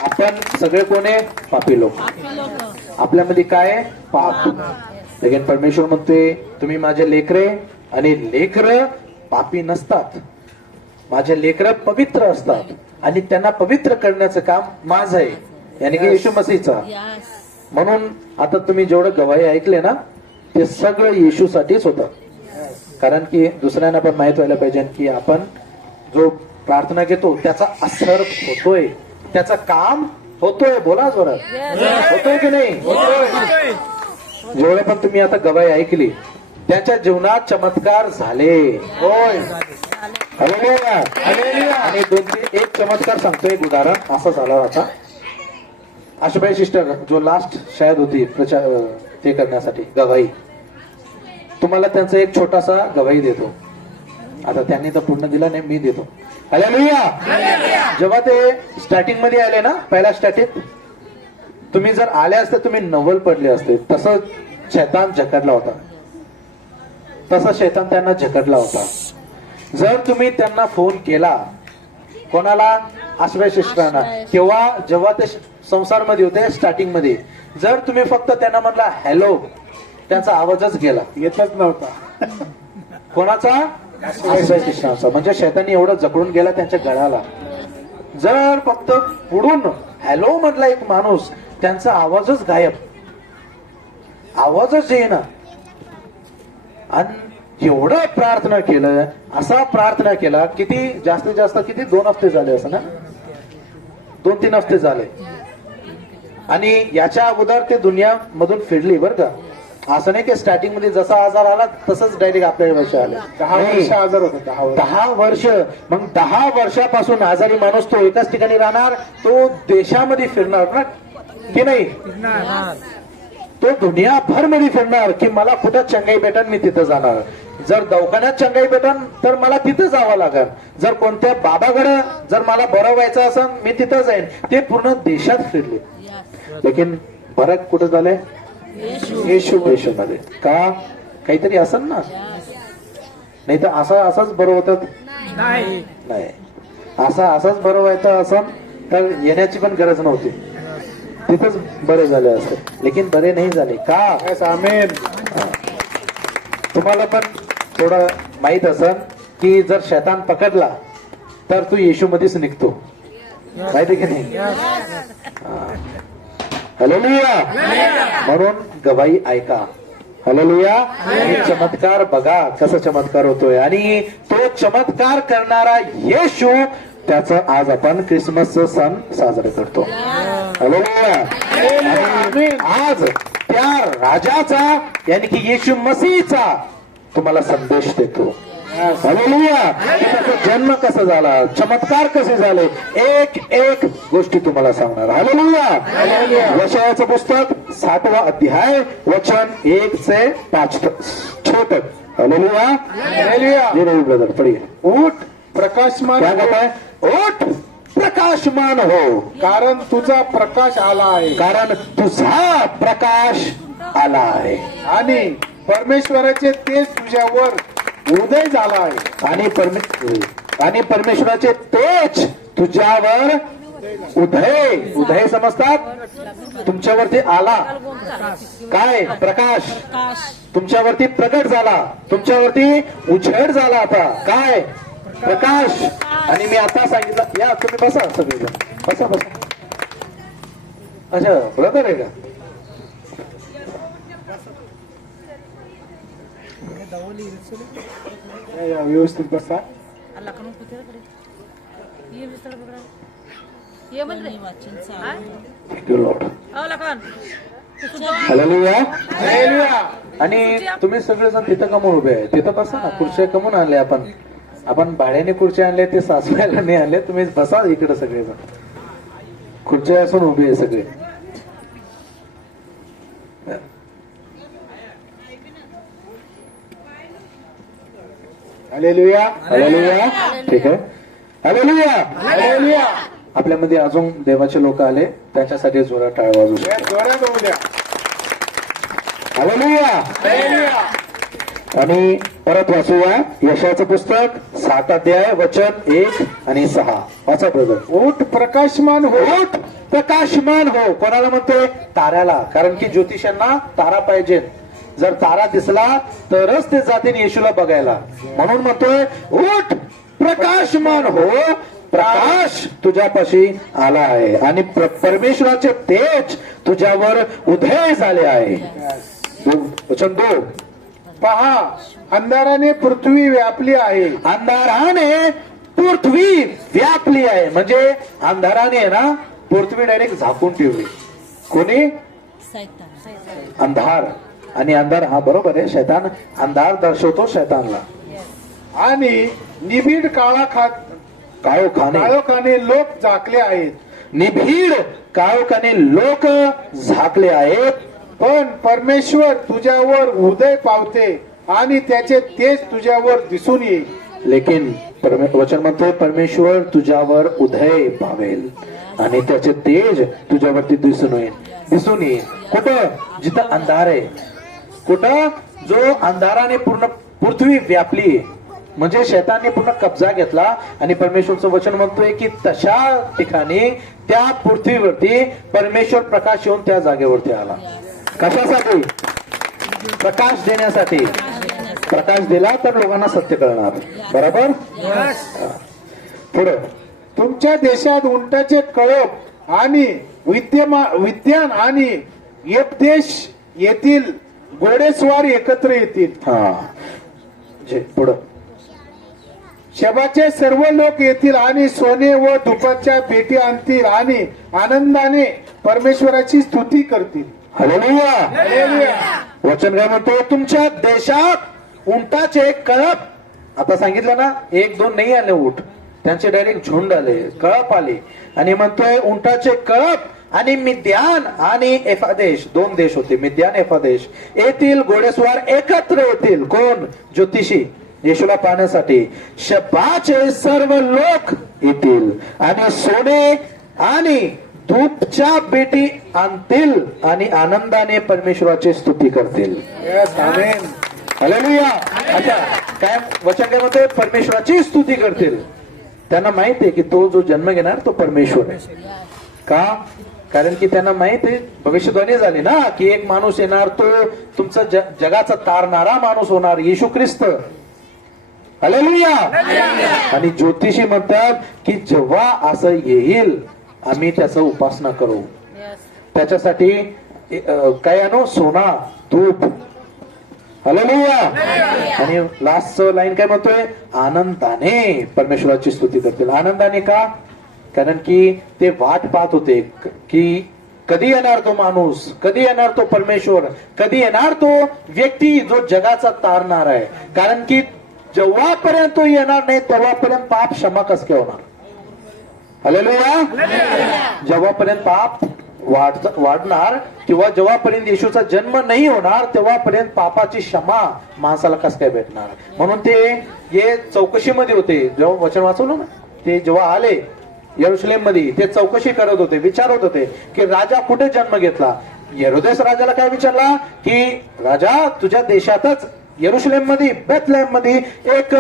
आपण सगळे कोण आहे पापी लोक. आपल्यामध्ये काय आहे? पाप. लेकिन परमेश्वर म्हणतोय तुम्ही माझे लेकरे, आणि लेकर पापी नसतात, माझे लेकर पवित्र असतात, आणि त्यांना पवित्र करण्याचं काम माझं आहे, यानी की येशू मसीहचा. म्हणून आता तुम्ही जेवढं गवाही ऐकले ना, ते सगळं येशूसाठीच होतं. कारण की दुसऱ्यांना पण माहित व्हायला पाहिजे की आपण जो प्रार्थना घेतो त्याचा असर होतोय, त्याचं काम होतोय. बोला जोरात, होतोय की नाही? जेवढे पण तुम्ही आता गवाही ऐकली त्यांच्या जीवनात चमत्कार झाले. होय, हालेलुया. आणि दोन तीन एक चमत्कार सांगतो, एक उदाहरण असं झालं. आता आशुबाई सिस्टर जो लास्ट शायद होती प्रचार ते करण्यासाठी गवाही, तुम्हाला त्यांचा एक छोटासा गवाही देतो. आता त्यांनी तर पूर्ण दिला नाही, मी देतो. हालेलुया. जेव्हा ते स्टार्टिंग मध्ये आले ना, पहिल्या स्टार्टिंग, तुम्ही जर आले असते तुम्ही नवल पडले असते. तसं शैतान झकडला होता, तसा शैतान त्यांना झकडला होता. जर तुम्ही त्यांना फोन केला, कोणाला? आश्रय शिष्टांना, तेव्हा जेव्हा ते संसारमध्ये होते स्टार्टिंग मध्ये, जर तुम्ही फक्त त्यांना म्हणला हॅलो, त्यांचा आवाजच गेला, येतच नव्हता. कोणाचा? आश्रय शिष्टांचा. म्हणजे शैतानी एवढं जकडून गेला त्यांच्या गळ्याला. जर फक्त पुढून हॅलो म्हटला एक माणूस, त्यांचा आवाजच गायब, आवाजच येईना. आणि एवढं प्रार्थना केलं, असा प्रार्थना केला, किती जास्तीत जास्त किती 2 हफ्ते झाले असं ना, 2-3 हफ्ते झाले. आणि याच्या अगोदर ते दुनिया मधून फिरली बरं का. असं नाही की स्टार्टिंग मध्ये जसा आजार आला तसंच डायरेक्ट आपल्या वर्ष आलं. 10 वर्ष आजार होता. 10 वर्ष. मग 10 वर्षापासून आजारी माणूस तो एकाच ठिकाणी राहणार, तो देशामध्ये फिरणार ना की नाही? तो दुनियाभर मध्ये फिरणार की मला कुठं चंगाई भेटन मी तिथं जाणार. जर दवाखान्यात चंगाई भेटन तर मला तिथं जावं लागेल. जर कोणत्या बाबाकडे जर मला बरं व्हायचं असेल मी तिथं जाईन. ते पूर्ण देशात फिरले. लेकिन फरक कुठं झालंय? येशू मध्ये. का? काहीतरी असेल ना, नाही तर असंच बरं होतं नाही. असंच बरं व्हायचं असं तर येण्याची पण गरज नव्हती, तिथंच बरे झाले असते. लेकिन बरे नाही झाले. का? आमेन. तुम्हाला पण थोडं माहित असेल की जर शैतान पकडला तर तू येशू मध्येच निघतो, माहिती की नाही? हालेलुया. म्हणून गवाही ऐका. हालेलुया. आणि चमत्कार बघा कसा चमत्कार होतोय. आणि तो चमत्कार करणारा येशू, त्याचं आज आपण क्रिसमसचा सण साजरा करतो. हालेलुया. आणि आज त्या राजाचा यानी की येशू मसीहचा तुम्हाला संदेश देतो. हालेलुया. त्याचा जन्म कसा झाला, चमत्कार कसे झाले, एक गोष्टी तुम्हाला सांगणार. हालेलुया. यशायाचं पुस्तक 60वा अध्याय वचन 1 से 5 तक. हालेलुया. ये नहीं ब्रदर, पढ़िए. उठ प्रकाशमान, क्या कहता है? उठ प्रकाशमान हो, कारण तुझा प्रकाश आला आहे. कारण तुझा प्रकाश आला आहे. आणि परमेश्वराचे तेज तुझ्यावर उदय झाला आहे. आणि परमेश्वराचे तेज तुझ्यावर उदय समजतात, तुमच्यावरती आला. काय? प्रकाश तुमच्यावरती प्रकट झाला, तुमच्यावरती उजेड झाला. आता काय? प्रकाश. आणि मी आता सांगितलं, या तुम्ही बसा सगळेजण, बसा. अच्छा ब्रदर आहे का? व्यवस्थित बसा. हालेलुया. आणि तुम्ही सगळेजण तिथं कमून उभे आहे, तिथं बसा ना. खुर्च्या कमून आणले आपण भाड्याने खुर्च्या आणले, ते सासवायला नाही आणले. तुम्ही बसा इकडे सगळेजण, खुर्च्या असून उभे आहे सगळे. हालेलुया. ठीक आहे. हालेलुया. आपल्यामध्ये अजून देवाचे लोक आले, त्यांच्यासाठी जोरात टाळ्या वाजवू शकतो. जोरात होऊ द्या. हालेलुया. आणि परत वाचूया यशाचं पुस्तक 7 अध्याय वचन 1 आणि 6. वाचा ब्रदर. उठ प्रकाशमान हो, उठ प्रकाशमान हो. कोणाला म्हणतोय? ताऱ्याला. कारण की ज्योतिषांना तारा पाहिजे. जर तारा दिसला तरच ते जातील येशूला बघायला. म्हणून म्हणतोय उठ प्रकाशमान हो, प्रकाश तुझ्यापाशी आला आहे आणि परमेश्वराचे तेज तुझ्यावर उदय झाले आहे. वचन 2. पहा, अंधाराने पृथ्वी व्यापली आहे. अंधाराने पृथ्वी व्यापली आहे. म्हणजे अंधाराने आहे ना पृथ्वी डायरेक्ट झाकून ठेवली. कोणी? अंधार. आणि अंधार हा बरोबर आहे, शैतान अंधार दर्शवतो शैतानला. आणि निबिड काळोखाने लोक झाकले आहेत. निभीड काळोखाने लोक झाकले आहेत. पण परमेश्वर तुझ्यावर उदय पावते आणि त्याचे तेज तुझ्यावर दिसून येईल. लेकिन वचन म्हणतोय परमेश्वर तुझ्यावर उदय पावेल आणि त्याचे तेज तुझ्यावरती दिसून येईल. कुठं? जिथं अंधार आहे. कुठं? जो अंधाराने पूर्ण पृथ्वी व्यापली, म्हणजे शैतानने पूर्ण कब्जा घेतला. आणि परमेश्वरचं वचन म्हणतोय की तशा ठिकाणी त्या पृथ्वीवरती परमेश्वर प्रकाश येऊन त्या जागेवरती आला. कशासाठी? प्रकाश देण्यासाठी. प्रकाश दिला तर लोकांना सत्य कळणार. बरोबर? पुढे. तुमच्या देशात उंटाचे कळप आणि विद्यान आणि उपदेश येतील. घोडेस्वार एकत्र येतील. हा. पुढं. शबाचे सर्व लोक येतील आणि सोने व धुपाच्या भेटी आणतील आणि आनंदाने परमेश्वराची स्तुती करतील. हालेलुया. हालेलुया. वचन काय म्हणतो? तुमच्या देशात उंटाचे कळप. आता सांगितलं ना, 1-2 नाही आले उंट, त्यांचे डायरेक्ट झुंड आले, कळप आले. आणि म्हणतोय उंटाचे कळप आणि मिद्यान आणि एफादेश, 2 देश होते, मिद्यान एफादेश येतील. घोडेस्वार एकत्र येतील. कोण? ज्योतिषी येशूला पाहण्यासाठी. शबाचे सर्व लोक येतील आणि सोने आणि धूपच्या बेटी आणतील आणि आनंदाने परमेश्वराची स्तुती करतील. Yes, amen. हालेलुया. अच्छा, काय वचन काय म्हणतोय? परमेश्वराची स्तुती करतील. त्यांना माहित आहे की तो जो जन्म घेणार तो परमेश्वर आहे. का? कारण की त्यांना माहित आहे, भविष्यवाणी झाली ना की एक माणूस येणार, तो तुमचा जगाचा तारणारा माणूस होणार, येशू ख्रिस्त. हालेलुया. आणि ज्योतिषी म्हणतात की जेव्हा असं येईल आम्ही त्याचं उपासना करू. त्याच्यासाठी काय आणू? सोना, धूप. हालेलुया. आणि लास्टचं लाईन काय म्हणतोय? आनंदाने परमेश्वराची स्तुती करतील. आनंदाने का? कारण की ते वाट पाहत होते की कधी येणार तो माणूस, कधी येणार तो परमेश्वर, कधी येणार तो व्यक्ती जो जगाचा तारणार आहे. कारण की जेव्हापर्यंत तो येणार नाही तेव्हापर्यंत पाप क्षमा कस काय होणार? हालेलुया. जेव्हापर्यंत पाप वाढणार किंवा जेव्हापर्यंत येशूचा जन्म नाही होणार तेव्हापर्यंत पापाची क्षमा माणसाला कस काय भेटणार? म्हणून ते चौकशीमध्ये होते. जेव्हा वचन वाचवलं ना, ते जेव्हा आले यरुशलेम मध्ये, ते चौकशी करत होते, विचारत होते की राजा कुठे जन्म घेतला. हेरोदेस राजाला काय विचारला की राजा तुझ्या देशातच यरुशलेम मध्ये, बेथलेहम मध्ये एक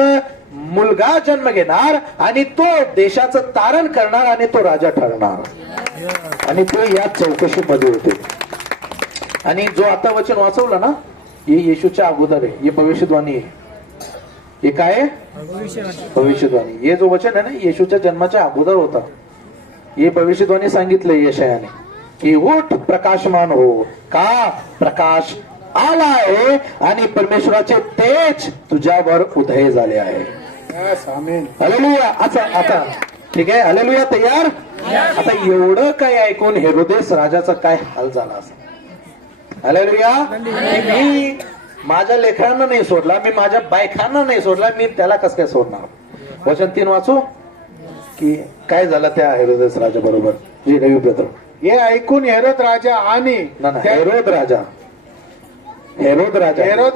मुलगा जन्म घेणार आणि तो देशाचं तारण करणार आणि तो राजा ठरणार. आणि ते या चौकशीमध्ये होते. आणि जो आता वचन वाचवलं ना, हे येशूच्या अगोदर आहे, हे भविष्यवाणी आहे. हे काय आहे? भविष्यवाणी. हे जो वचन आहे ना, येशूच्या जन्माच्या अगोदर होता. हे भविष्यवाणी सांगितलंय यशायाने की उठ प्रकाशमान हो. का? प्रकाश आला आहे आणि परमेश्वराचे तेज तुझ्यावर उदय झाले आहे. Yes, amen. हालेलुया. आता ठीक आहे. हालेलुया. तयार? आता एवढं काय ऐकून हेरोदेस राजाचा काय हाल झाला असं. हालेलुया. मी माझ्या लेकरांना नाही सोडला, मी माझ्या बायकांना नाही सोडला, मी त्याला कस काय सोडणार? वचन 3 वाचू की काय झालं त्या हेरोदेस राजा बरोबर. जी रवी ब्रदर. हे ऐकून हेरोद राजा आणि हेरोद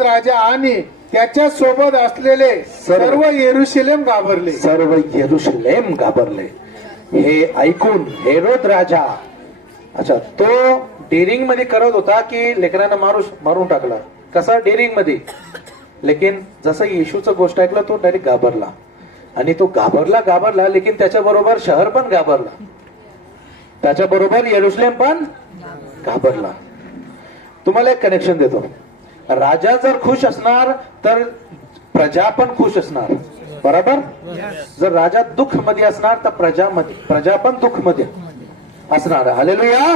राजा आणि त्याच्या सोबत असलेले सर्व यरुशलेम घाबरले. सर्व यरुशलेम घाबरले. हे ऐकून हेरोद राजा, अच्छा, तो डेरिंग मध्ये करत होता की लेकरांना मारून टाकला. कसा? डेरिंग मध्ये. लेकिन जसं येशूचं गोष्ट ऐकलं तो डायरेक्ट घाबरला. आणि तो घाबरला लेकिन त्याच्या बरोबर शहर पण घाबरला. त्याच्याबरोबर यरुशलेम पण घाबरला. तुम्हाला एक कनेक्शन देतो. राजा जर खुश असणार तर प्रजा पण खुश असणार, बरोबर. जर राजा दुःख मध्ये असणार तर प्रजा पण दुःख मध्ये असणार. हालेलुया.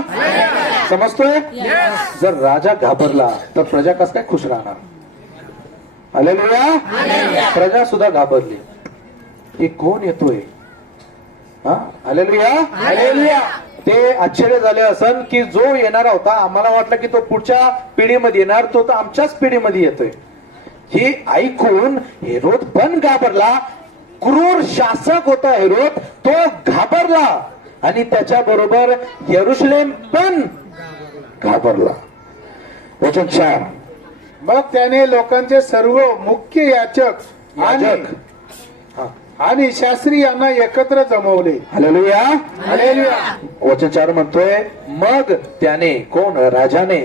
समजतोय. जर राजा घाबरला तर प्रजा कसं काय खुश राहणार. हालेलुया. प्रजा सुद्धा घाबरली की कोण येतोय. हालेलुया. हालेलुया. ते आश्चर्य झाले असन की जो येणारा होता आम्हाला वाटलं की तो पुढच्या पिढीमध्ये येणार, तो तर आमच्याच पिढीमध्ये येतोय. हे ऐकून हेरोद पण घाबरला. क्रूर शासक होता हेरोद, तो घाबरला आणि त्याच्या बरोबर यरुशलेम पण घाबरला. वचन 4. मग त्याने लोकांचे सर्व मुख्य याचक आणि शास्त्री यांना एकत्र जमवले. हालेलुया. हालेलुया. वचन 4 म्हणतोय मग त्याने, कोण, राजाने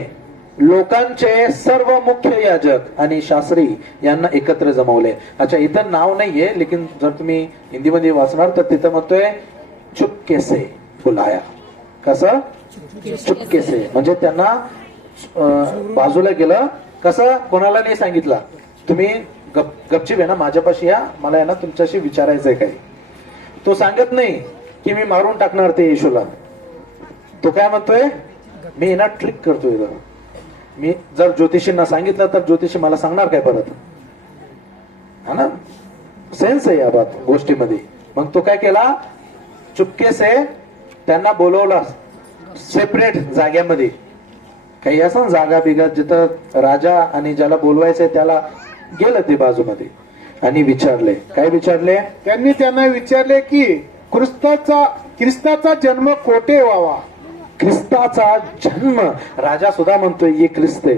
लोकांचे सर्व मुख्य याजक आणि शास्त्री यांना एकत्र जमवले. अच्छा, इथं नाव नाहीये, लेकिन जर तुम्ही हिंदीमध्ये वाचणार तर तिथं म्हणतोय चुपके से बुलाया. कसं चुपके से, म्हणजे त्यांना बाजूला गेलं. कसं, कोणाला नाही सांगितलं. तुम्ही गपचीप आहे ना, माझ्यापाशी या, मला आहे ना तुमच्याशी विचारायचंय काही. तो सांगत नाही की मी मारून टाकणार ते येशूला. तो काय म्हणतोय, मी ना ट्रिक करतोय. मी जर ज्योतिषींना सांगितलं तर ज्योतिषी मला सांगणार काय परत. हा ना, सेन्स आहे या बात गोष्टीमध्ये. मग तो काय केला, चुपके से त्यांना बोलवला सेपरेट जाग्यामध्ये. काही असं जागा बिगा जिथं राजा आणि ज्याला बोलवायचंय त्याला गेलं ते बाजूमध्ये आणि विचारले. काय विचारले. त्यांनी त्यांना विचारले की ख्रिस्ताचा जन्म कोठे व्हावा. ख्रिस्ताचा जन्म. राजा सुद्धा म्हणतोय ये ख्रिस्त आहे.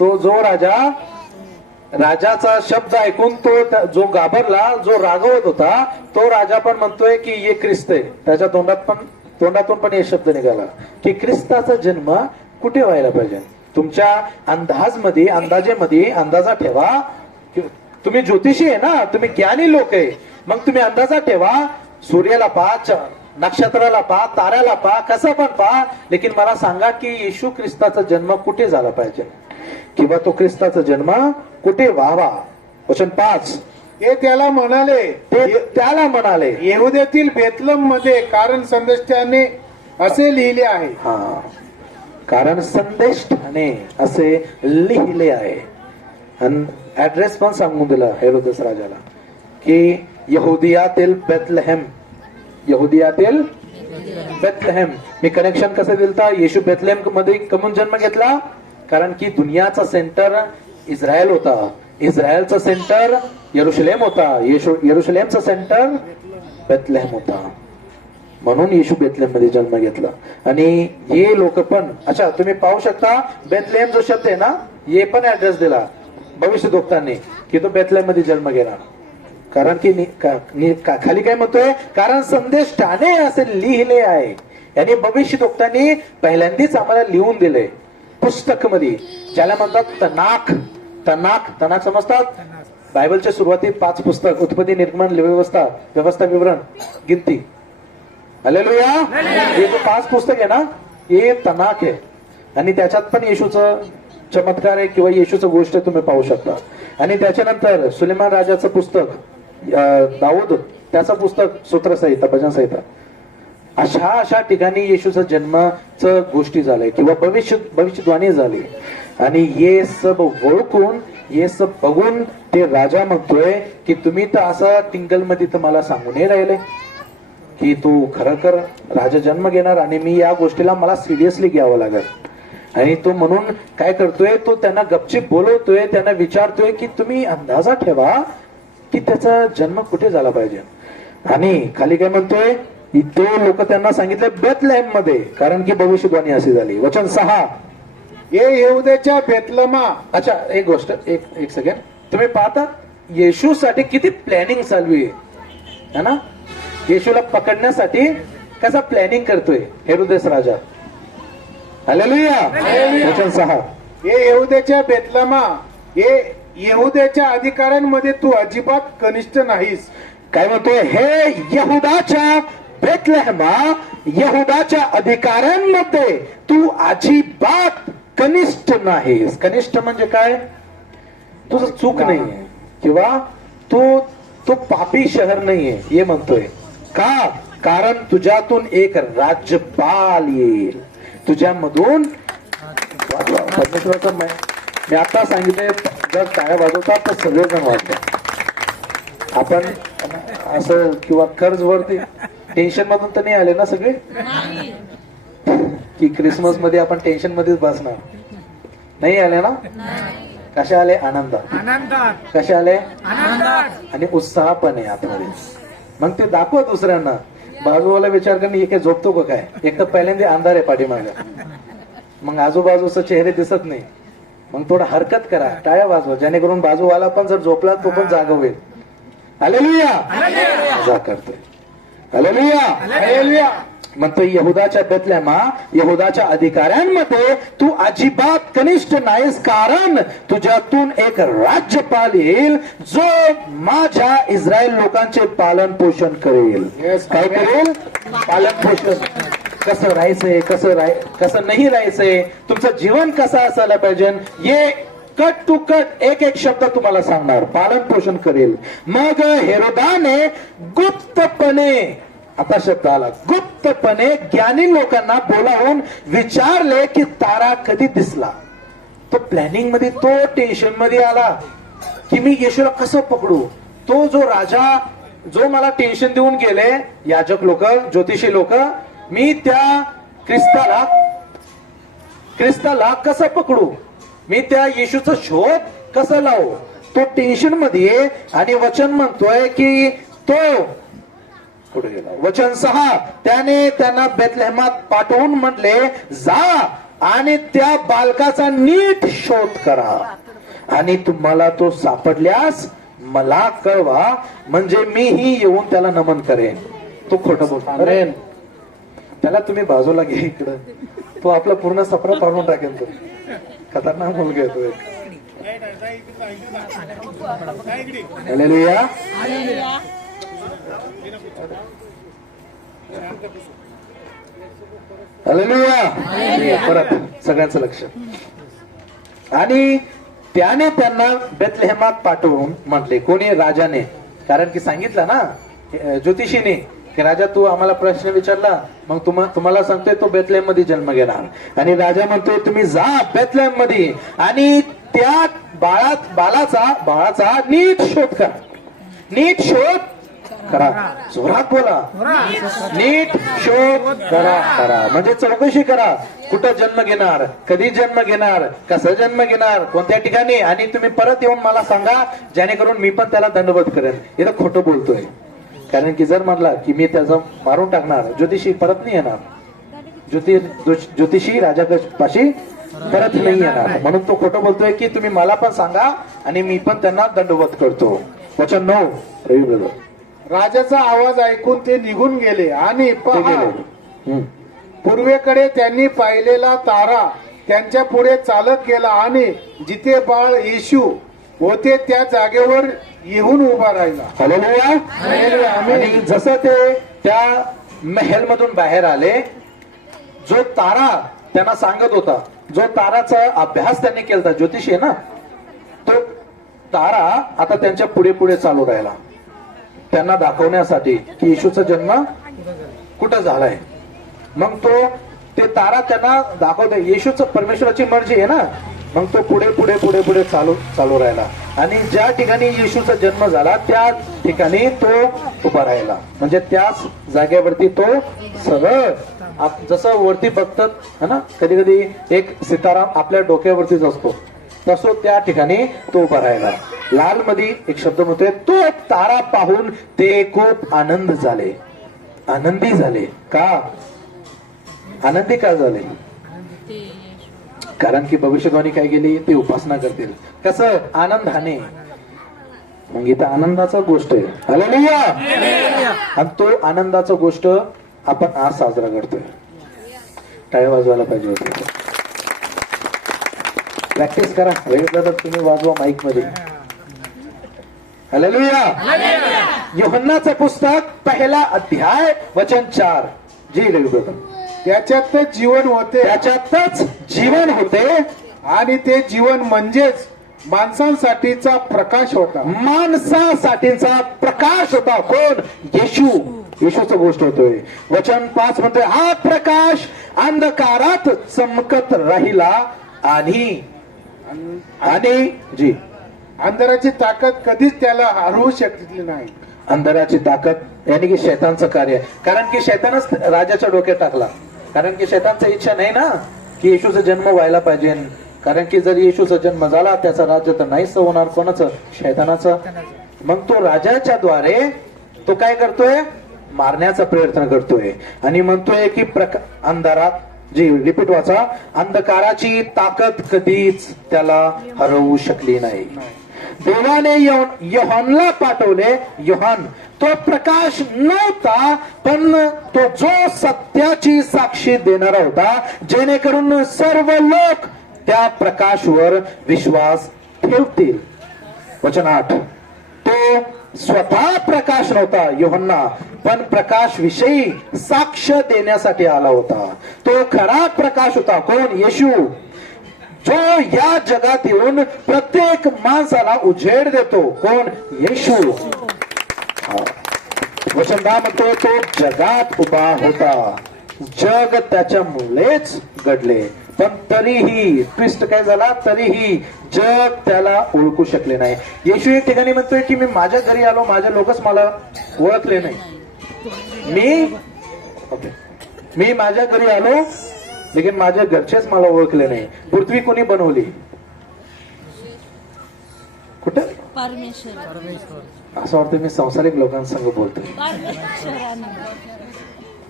तो जो राजाचा शब्द ऐकून तो जो घाबरला, जो रागवत होता, तो राजा पण म्हणतोय की ये ख्रिस्त आहे. त्याच्या तोंडातून पण हे शब्द निघाला की ख्रिस्ताचा जन्म कुठे व्हायला पाहिजे. तुमच्या अंदाजेमध्ये अंदाजा ठेवा. तुम्ही ज्योतिषी आहे ना, तुम्ही ज्ञानी लोक आहे, मग तुम्ही अंदाजा ठेवा. सूर्याला पहा, नक्षत्राला पहा, ताऱ्याला पहा, कसं पण पहा, लेकिन मला सांगा की येशू ख्रिस्ताचा जन्म कुठे झाला पाहिजे, किंवा तो ख्रिस्ताचा जन्म कुठे व्हावा. वचन 5. ते त्याला म्हणाले येहुद्यातील बेथलम मध्ये, कारण संदेष्टाने असे लिहिले आहे. हा, कारण संदेष्टाने असे लिहिले आहे. आणि ऍड्रेस पण सांगून दिला हेरोदेस राजाला की यहुदियातील बेथलेहेम. मी कनेक्शन कसं दिलता. येशू बेथलेहेम मध्ये कमून जन्म घेतला, कारण की दुनियाचा सेंटर इस्रायल होता. इस्रायलचा सेंटर यरुशलेम होता. यरुशलेमचा सेंटर बेथलेहेम होता. म्हणून येशू बेथलेहेम मध्ये जन्म घेतला. आणि हे लोक पण, अच्छा तुम्ही पाहू शकता बेथलेहेम जो शब्द आहे ना, हे पण ऍड्रेस दिला भविष्यवक्त्यांनी की तो बेथलेहेम मध्ये जन्म घेणार. कारण की खाली काय म्हणतोय, कारण संदेष्टाने असे लिहिले आहे. यानी भविष्यवक्त्यांनी पहिल्यांदाच आम्हाला लिहून दिले पुस्तक मध्ये, ज्याला म्हणतात तनाक समजतात. बायबलच्या सुरुवाती 5 पुस्तक, उत्पत्ती, निर्गमन, व्यवस्था, विवरण, गिनती. हालेलुया. हे जो 5 पुस्तक आहे ना, हे तनाक आहे. आणि त्याच्यात पण येशूचं चमत्कार आहे किंवा येशूचं गोष्ट तुम्ही पाहू शकता. आणि त्याच्यानंतर सुलेमान राजाचं पुस्तक, दाऊद त्याचं पुस्तक, सूत्रसंहिता, भजन संहिता. अशा ठिकाणी येशूचा जन्माचं गोष्टी झाल्या किंवा भविष्यवाणी झाली. आणि हे सब ओळखून, हे सब बघून ते राजा म्हणतोय की तुम्ही तर असं टिंगल मध्ये तर मला सांगून नाही राहिले की तू खरखर राजा जन्म घेणार आणि मी या गोष्टीला मला सिरियसली घ्यावं लागेल. आणि तो म्हणून काय करतोय, तो त्यांना गपचीप बोलवतोय, त्यांना विचारतोय की तुम्ही अंदाजा ठेवा की त्याचा जन्म कुठे झाला पाहिजे. आणि खाली काय म्हणतोय, ते लोक त्यांना सांगितले बेथलेहेम मध्ये, कारण की भविष्यवाणी अशी झाली. वचन 6. हे येहुद्याच्या बेथलमा. अच्छा, एक गोष्ट, एक सेकंड. तुम्ही पाहता येशू साठी किती प्लॅनिंग चालू आहे ना. येशूला पकडण्यासाठी कसा प्लॅनिंग करतोय हेरोदेस राजा. हालेलुया. वचन 6. हे येहुद्याच्या बेथलमा, हे येहुद्याच्या अधिकाऱ्यांमध्ये तू अजिबात कनिष्ठ नाहीस. काय म्हणतोय, हे यहुदाच्या बेथलेहमा यहुदाच्या अधिकाऱ्यांमध्ये तू अजिबात कनिष्ठ नाहीस. कनिष्ठ म्हणजे काय? तुझं चूक नाहीये किंवा तू पापी शहर नाहीये हे म्हणतोय. का? कारण तुझ्यातून एक राज्यपाल येईल. तुझ्यामधून परमेश्वराचं मी आता सांगितलंय, जर टाळ्या वाजवतात तर सगळेजण वाजतात. आपण असं किंवा कर्ज वरती टेन्शन मधून तर नाही आले ना सगळे, की क्रिसमस मध्ये आपण टेन्शन मध्येच बसणार नाही आले ना? कशा आले? आनंदात. कशा आले? आणि उत्साह पण आहे आतमध्ये. मग ते दाखवा दुसऱ्यांना. बाजूवाला विचार करणे, हे काय झोपतो का काय? एक तर पहिल्यांदा अंधार आहे पाठीमागे, मग आजूबाजूचा चेहरे दिसत नाही. मग थोडं हरकत करा, टाळ्या वाजवा, जेणेकरून बाजूवाला पण जर झोपला तो पण जागा होईल. हालेलुया. जा करतोय. हालेलुया. म्हणतो यहुदाच्या बेथलेहमा यहुदाच्या अधिकाऱ्यांमध्ये तू अजिबात कनिष्ठ नाहीस, कारण तुझ्यातून एक राज्यपाल येईल जो माझ्या इस्रायल लोकांचे पालन पोषण करेल. काय करेल? पालन पोषण. कसं राहायचंय, कसं नाही राहायचंय, तुमचं जीवन कसं असायला पाहिजे, हे कट टू कट एक एक शब्द तुम्हाला सांगणार. पालन पोषण करेल. मग हेरोदाने गुप्तपणे, आता शब्द आला, गुप्तपणे ज्ञानी लोकांना बोलावून विचारले की तारा कधी दिसला. तो प्लॅनिंग मध्ये, तो टेन्शन मध्ये आला की मी येशूला कसं पकडू. तो जो राजा, जो मला टेन्शन देऊन गेले, याजक लोक, ज्योतिषी लोक, मी त्या ख्रिस्ताला कसं पकडू, मी त्या येशूचा शोध कसं लावू. तो टेन्शन मध्ये. आणि वचन म्हणतोय की तो कुठे गेला? वचन 6, त्याने त्यांना बेथलेहमात पाठवून म्हटले, जा आणि त्या बालकाचा नीट शोध करा आणि तुम्हाला तो सापडल्यास मला कळवा, म्हणजे मीही येऊन त्याला नमन करेन. तो खोटं बोलतो. अरे त्याला तुम्ही बाजूला घे इकडं, तो आपला पूर्ण सपना पाडून टाकेल. तो खतरनाक मुलगा येतो. हालेलुया. हालेलुया. परत सगळ्यांचं लक्ष. आणि त्याने त्यांना बेथलेहमात पाठवून म्हटले. कोणी? राजाने. कारण की सांगितलं ना ज्योतिषीने की राजा तू आम्हाला प्रश्न विचारला, मग तुम्हाला सांगतोय तो बेथलेहम मध्ये जन्म घेणार. आणि राजा म्हणतोय तुम्ही जा बेथलेहम मध्ये आणि त्या बाळाचा नीट शोध करा. नीट शोध करा. जोरात बोला. नीट शोध करा. म्हणजे चौकशी करा. कुठं जन्म घेणार, कधी जन्म घेणार, कसं जन्म घेणार, कोणत्या ठिकाणी. आणि तुम्ही परत येऊन मला सांगा, जेणेकरून मी पण त्याला दंडवत करेन. इथं खोटं बोलतोय. कारण की जर म्हणला की मी त्याचं मारून टाकणार, ज्योतिषी परत नाही येणार. ज्योतिषी राजापाशी परत नाही येणार. म्हणून तो खोटं बोलतोय की तुम्ही मला पण सांगा आणि मी पण त्यांना दंडवत करतो. वचन 9, रवी ब्रदर. राजाचा आवाज ऐकून ते निघून गेले आणि पूर्वेकडे त्यांनी पाहिलेला तारा त्यांच्या पुढे चालत गेला आणि जिथे बाळ येशू होते त्या जागेवर येऊन उभा राहिला. हालेलुया. आणि जसं ते त्या महल मधून बाहेर आले, जो तारा त्यांना सांगत होता, जो ताराचा अभ्यास त्यांनी केला, ज्योतिषी आहे ना, तो तारा आता त्यांच्या पुढे पुढे चालू राहिला, त्यांना दाखवण्यासाठी की येशूचा जन्म कुठं झालाय. मग ते तारा त्यांना दाखवते. येशूचं परमेश्वराची मर्जी आहे ना. मग तो पुढे पुढे पुढे पुढे चालू राहिला आणि ज्या ठिकाणी येशूचा जन्म झाला त्या ठिकाणी तो उभा राहिला. म्हणजे त्याच जागेवरती तो सरळ, जसं वरती बघतात है ना, कधी कधी एक सितारा आपल्या डोक्यावरतीच असतो, तसं त्या ठिकाणी तो उभा राहिला. लाल मध्ये एक शब्द म्हणतोय, तो तारा पाहून ते खूप आनंदी झाले. का आनंदी का झाले? कारण की भविष्यवाणी काय केली, ते उपासना करतील. कसं? आनंदाने. मग इथं आनंदाचा गोष्ट आहे. हालेलुया. आणि तो आनंदाचा गोष्ट आपण आज साजरा करतोय. टाळ्या वाजवायला पाहिजे होते. प्रॅक्टिस करा. वेगळं तुम्ही वाजवा माईक मध्ये. हालेलुया. योहन्नाचं पुस्तक 1 अध्याय वचन 4. जी रवी ब्रदर. त्याच्यातच जीवन होते त्याच्यातच जीवन होते आणि ते जीवन म्हणजेच माणसांसाठीचा प्रकाश होता. माणसासाठीचा प्रकाश होता. कोण? येशू. येशूच गोष्ट होतोय. वचन 5 म्हणतोय हा प्रकाश अंधकारात चमकत राहिला आणि जी अंधाराची ताकद कधीच त्याला हरवू शकली नाही. अंधाराची ताकद यानी की शैतानचं कार्य. कारण की शैतानच राजाच्या डोक्यात टाकला. कारण की शैतानची इच्छा नाही ना की येशूचा जन्म व्हायला पाहिजे. कारण की जर येशूचा जन्म झाला त्याचा राज्य तर नाहीच होणार. कोणाचं? शैतानाचं. मग तो राजाच्या द्वारे तो काय करतोय? मारण्याचा प्रयत्न करतोय आणि म्हणतोय की अंधारात जी रिपीट वाचा. अंधकाराची ताकद कधीच त्याला हरवू शकली नाही. देवाने योहानला पाठवले. योहान तो प्रकाश नव्हता पण तो जो सत्याची साक्षी देणारा होता जेणेकरून सर्व लोक त्या प्रकाशवर विश्वास ठेवतील. वचन 8. तो स्वतः प्रकाश नव्हता योहन्ना पण प्रकाश विषयी साक्ष देण्यासाठी आला होता. तो खरा प्रकाश होता. कोण? येशू. जो या जगात येऊन प्रत्येक माणसाला उजेड देतो. कोण? येशू. वचन 10 म्हणतो तो जगात उभा होता. जग त्याच्यामुळेच घडले पण तरीही ट्विस्ट काय झाला? तरीही जग त्याला ओळखू शकले नाही. येशू एक ठिकाणी म्हणतोय की मी माझ्या घरी आलो माझे लोकच मला ओळखले नाही. मी माझ्या घरी आलो लेकिन माझ्या घरचेच मला ओळखले नाही. पृथ्वी कोणी बनवली? कुठं? परमेश्वर. असं वाटतं मी संसारिक लोकांसंग बोलतोय.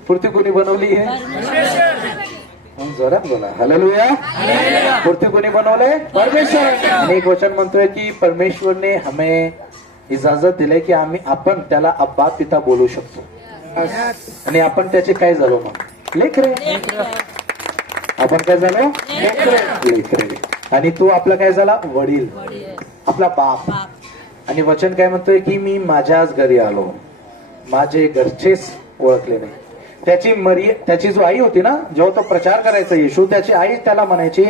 पृथ्वी कोणी बनवली आहे? जोरात बोला. हालेलुया. पृथ्वी कोणी बनवलंय? परमेश्वर. आणि एक वचन म्हणतोय की परमेश्वरने हमें इजाजत दिले की आपण त्याला अब्बा पिता बोलू शकतो. आणि आपण त्याचे काय झालो? मग लेकरे. आपण काय झालो? लेकरे. आणि तू आपला काय झाला? वडील. आपला बाप. आणि वचन काय म्हणतोय की मी माझ्याच घरी आलो माझे घरचेच ओळखले नाही. त्याची जो आई होती ना जेव्हा तो प्रचार करायचा येशू त्याची आई त्याला म्हणायची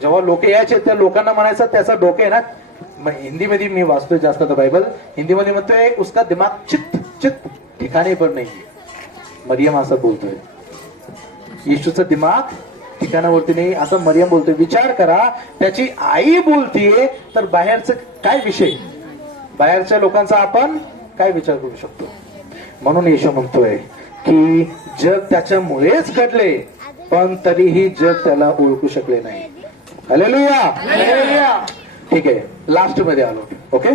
जेव्हा लोक यायचे त्या लोकांना म्हणायचं त्याचा डोके आहे ना. हिंदीमध्ये मी वाचतोय जास्त तर बायबल. हिंदीमध्ये म्हणतोय उसका दिमाग चित चित ठिकाणी पण नाही. मरियम असं बोलतोय येशूचा दिमाग ठिकाणावरती नाही असं मरियम बोलतोय. विचार करा त्याची आई बोलतीये तर बाहेरचं काय विषय? बाहेरच्या लोकांचा आपण काय विचार करू शकतो? म्हणून येशू म्हणतोय की जग त्याच्यामुळेच घडले पण तरीही जग त्याला ओळखू शकले नाही. हालेलुया. ठीक आहे. लास्ट मध्ये आलो. ओके.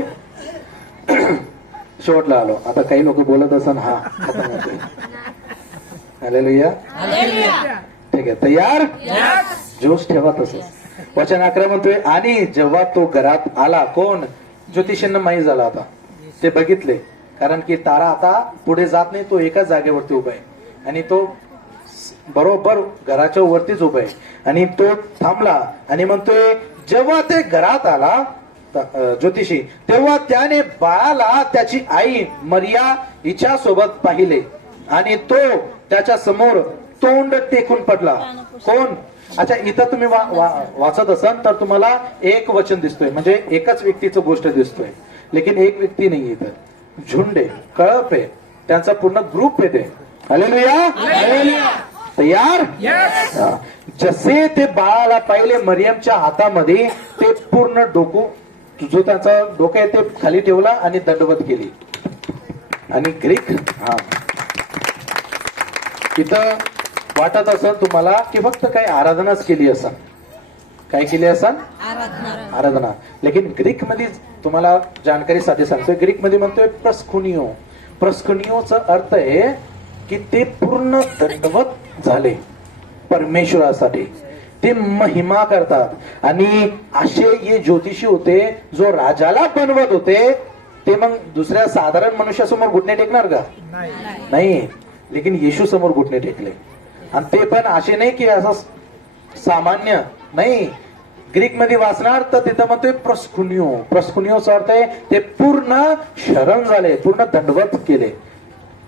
शेवटला आलो. आता काही लोक बोलत असन हा खतम होतोय. हालेलुया. ठीक आहे. तयार? जोश ठेवा. तसंच वचन 11 म्हणतोय आणि जेव्हा तो घरात आला. कोण? ज्योतिषींना माहीत झाला आता. ते बघितले कारण की तारा आता पुढे जात नाही. तो एकाच जागेवरती उभा आहे आणि तो बरोबर घराच्या वरतीच उभा आहे. आणि तो थांबला आणि म्हणतोय जेव्हा ते घरात आला ज्योतिषी तेव्हा त्याने बाळाला त्याची आई मरिया हिच्या सोबत पाहिले आणि तो त्याच्या समोर तोंड टेकून पडला. कोण? अच्छा इथं तुम्ही वाचत असाल तर तुम्हाला एक वचन दिसतोय म्हणजे एकच व्यक्तीचं गोष्ट दिसतोय लेकिन एक व्यक्ती नाही इथं. झुंड आहे. कळप आहे. त्यांचा पूर्ण ग्रुप आहे ते. हालेलुया. तयार? जसे ते बाळाला पाहिले मरियमच्या हातामध्ये ते पूर्ण डोकू जो त्यांचा डोकं आहे ते खाली ठेवला आणि दंडवत केली. आणि ग्रीक इथं वाटत असेल तुम्हाला की फक्त काही आराधनाच केली असा. काय केली असा? आराधना. लेकिन ग्रीक मध्ये तुम्हाला जानकारीसाठी सांगतोय. ग्रीक मध्ये म्हणतोय प्रस्कुनिओ. प्रस्कुनिओचा अर्थ आहे की ते पूर्ण दंडवत झाले परमेश्वरासाठी. ते महिमा करतात आणि असे हे ज्योतिषी होते जो राजाला बनवत होते. ते मग दुसऱ्या साधारण मनुष्यासमोर घुटणे टेकणार का? नाही. लेकिन येशू समोर घुटणे टेकले. आणि ते पण असे नाही की असं सामान्य नाही. ग्रीक मध्ये वाचणार तर तिथं म्हणतोय प्रस्कुनिओ. प्रस्कुनिओचा अर्थ आहे ते पूर्ण शरण झाले, पूर्ण दंडवत केले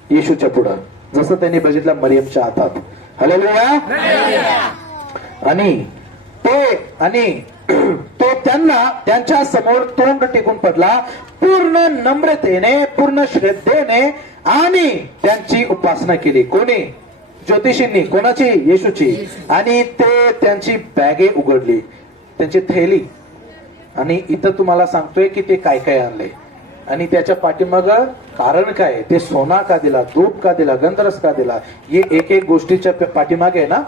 येशूच्या पुढं, जसं त्यांनी बघितलं मरियमच्या हातात. हालेलुया. आणि तो त्यांना त्यांच्या समोर तोंड टेकून पडला, पूर्ण नम्रतेने, पूर्ण श्रद्धेने, आणि त्यांची उपासना केली. कोणी? ज्योतिषींनी. कोणाची? येशूची. आणि ते त्यांची बॅगे उघडली, त्यांची थैली. आणि इथं तुम्हाला सांगतोय की ते काय काय आणले आणि त्याच्या पाठीमाग कारण काय, ते सोना का दिला, धूप का दिला, गंधरस का दिला, हे एक एक गोष्टीच्या पाठीमागे आहे ना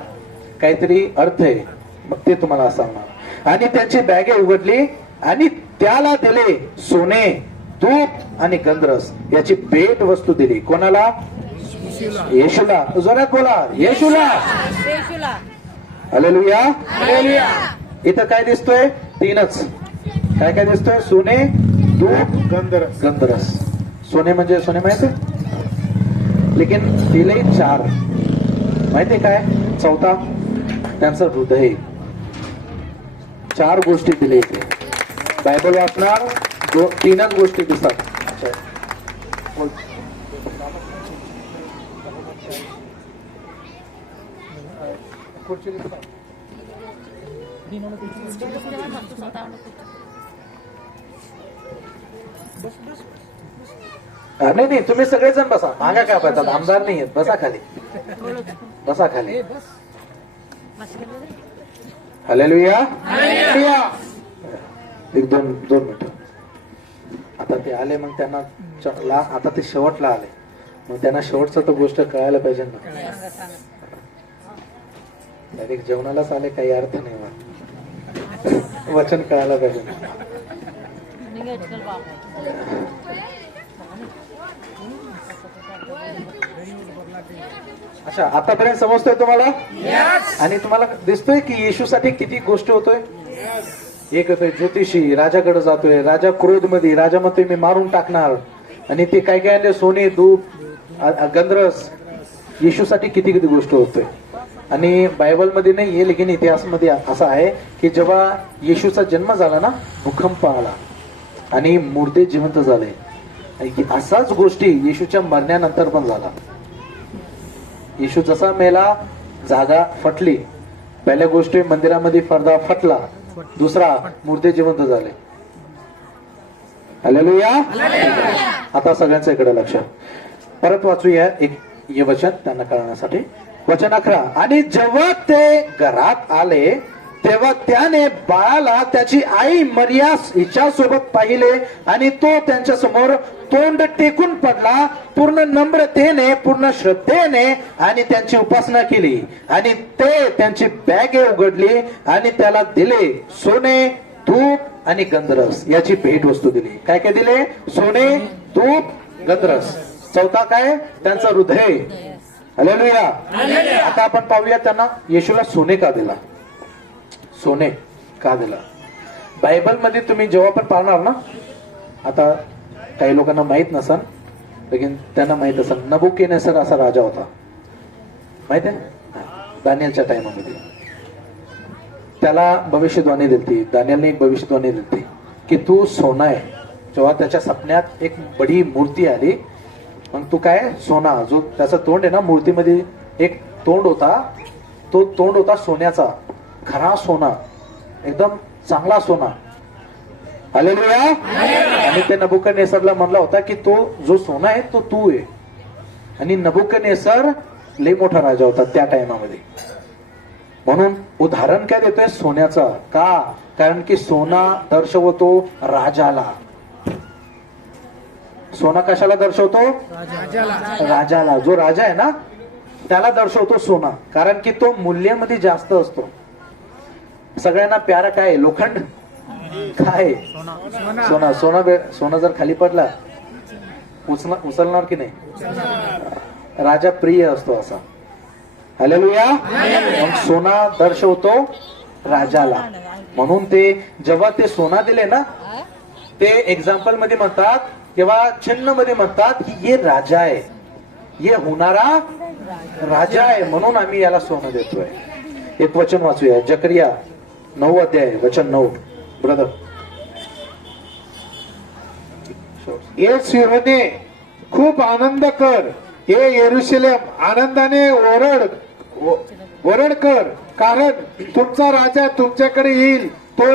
काहीतरी अर्थ आहे. मग ते तुम्हाला सांगणार. आणि त्यांची बॅगे उघडली आणि त्याला दिले सोने, धूप आणि गंधरस याची भेट वस्तू दिली. कोणाला? येशूला. जोरात बोला, येशूला. हालेलुया. इथं काय दिसतोय? तीनच. काय काय दिसतोय? सोने, धूप, गंधरस. गंधरस. सोने म्हणजे सोने माहिती, लेकिन दिले चार. माहितीये काय? चौथा त्यांचं हृदय. चार गोष्टी दिले इथे. बायबल वाचणार तीनच गोष्टी दिसतात. नाही नाही, तुम्ही सगळेजण बसा. मागा काय पाहतात? आमदार नाही आहेत. बसा खाली, बसा खाली. हालेलुया. एक दोन मिनिट. आता ते आले, मग त्यांना आता ते शेवटला आले, मग त्यांना शेवटचं तर गोष्ट कळायला पाहिजे ना. डायरेक्ट जेवणालाच आले, काही अर्थ नाही. मग वचन कळायला पाहिजे ना. अच्छा, आतापर्यंत समजतोय तुम्हाला? आणि तुम्हाला दिसतोय की येशूसाठी किती गोष्ट होतोय. एक होतोय ज्योतिषी, राजाकडे जातोय, राजा क्रोध मध्ये, राजा म्हणतोय मी मारून टाकणार. आणि ते काय काय आणले? सोने, धूप, गंधरस. येशूसाठी किती किती गोष्ट होतोय. आणि बायबल मध्ये नाही आहे, लेकिन इतिहासमध्ये असं आहे की जेव्हा येशूचा जन्म झाला ना, भूकंप आला आणि मुर्दे जिवंत झाले. आणि असाच गोष्टी येशूच्या मरण्यानंतर पण झाला. येशू जसा मेला, जागा फटली. पहिल्या गोष्टी मंदिरामध्ये पडदा फटला, दुसरा मुर्दे जिवंत झाले. हालेलुया. आता सगळ्यांच्या इकडे लक्ष. परत वाचूया एक हे वचन त्यांना कळण्यासाठी. वचन 11. आणि जेव्हा ते घरात आले तेव्हा त्याने बाळाला त्याची आई मरिया हिच्या सोबत पाहिले आणि तो त्यांच्या समोर तोंड टेकून पडला, पूर्ण नम्रतेने, पूर्ण श्रद्धेने, आणि त्यांची उपासना केली. आणि ते त्यांची बॅगे उघडली आणि त्याला दिले सोने, धूप आणि गंधरस याची भेट वस्तू दिली. काय काय दिले? सोने, धूप, गंधरस. चौथा काय? त्यांचं हृदय. हालेलुया. आता आपण पाहूया त्यांना येशूला सोने का दिला. सोने का दिला? बायबल मध्ये तुम्ही जेव्हा पण पाहणार ना, आता काही लोकांना माहित नसन, लेकिन त्यांना माहित असेल, नबुकदनेस्सर असा राजा होता. माहित आहे? दानियलच्या टाइममध्ये त्याला भविष्यवाणी दिली. दानियलने एक भविष्यवाणी दिली की तू सोना आहे. जेव्हा त्याच्या सपन्यात एक बडी मूर्ती आली, मग तू काय? सोना. जो त्याचं तोंड आहे ना, मूर्तीमध्ये एक तोंड होता, तो तोंड होता सोन्याचा, खरा सोना, एकदम चांगला सोना. हालेलुया. आणि ते नबुकदनेस्सरला म्हणला होता की तो जो सोना आहे तो तू आहे. आणि नबुकदनेस्सर लय मोठा राजा होता त्या टाइमामध्ये. म्हणून उदाहरण काय देतोय? सोन्याचा. का? कारण की सोना दर्शवतो राजाला. सोना कशाला दर्शवतो? राजाला. जो राजा आहे ना त्याला दर्शवतो सोना, कारण की तो मूल्यामध्ये जास्त असतो. सगळ्यांना प्यारा काय? लोखंड. काय? सोना. सोना जर खाली पडला उचलणार की नाही? राजा प्रिय असतो असा. हालेलुया. मग सोना दर्शवतो राजाला. म्हणून ते जेव्हा ते सोना दिले ना, ते एक्झाम्पल मध्ये म्हणतात, तेव्हा चिन्ह मध्ये म्हणतात की हे राजा आहे, हे होणारा राजा आहे, म्हणून आम्ही याला सोनं देतोय. एक वचन वाचूया. जकरिया 9 अध्याय वचन 9 ब्रदर. हे सिंहने खूप आनंद कर, हे येरुशलेम आनंदाने ओरड कर, कारण तुमचा राजा तुमच्याकडे येईल. तो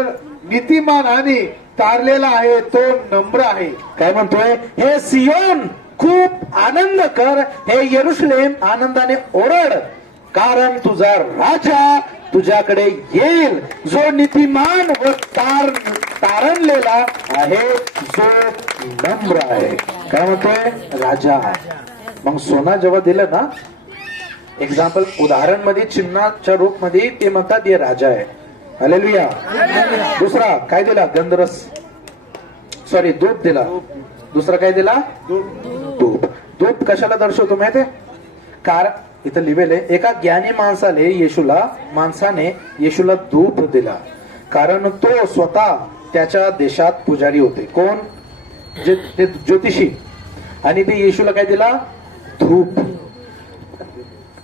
नीतिमान आणि तारलेला आहे, तो नम्र आहे. काय म्हणतोय? हे सियोन खूप आनंद कर, हे यरुशलेम आनंदाने ओरड, कारण तुझा राजा तुझ्याकडे येईल, जो नीतिमान व तारणलेला आहे, जो नम्र आहे. काय म्हणतोय? राजा. मग सोना जेव्हा दिलं ना, एक्झाम्पल उदाहरण मध्ये चिन्हाच्या रूप मध्ये ते म्हणतात हे राजा आहे. हालेलुया. दुसरा काय दिला? गंधरस, सॉरी दूध दिला. दुसरा काय दिला? दूध. दूध कशाला दर्शवतो माहितीये? कारण इथं लिहिलेलं आहे, एका ज्ञानी माणसाने येशूला दूध दिला, कारण तो स्वतः त्याच्या देशात पुजारी होते. कोण? जे ते ज्योतिषी. आणि ते येशूला काय दिला? धूप.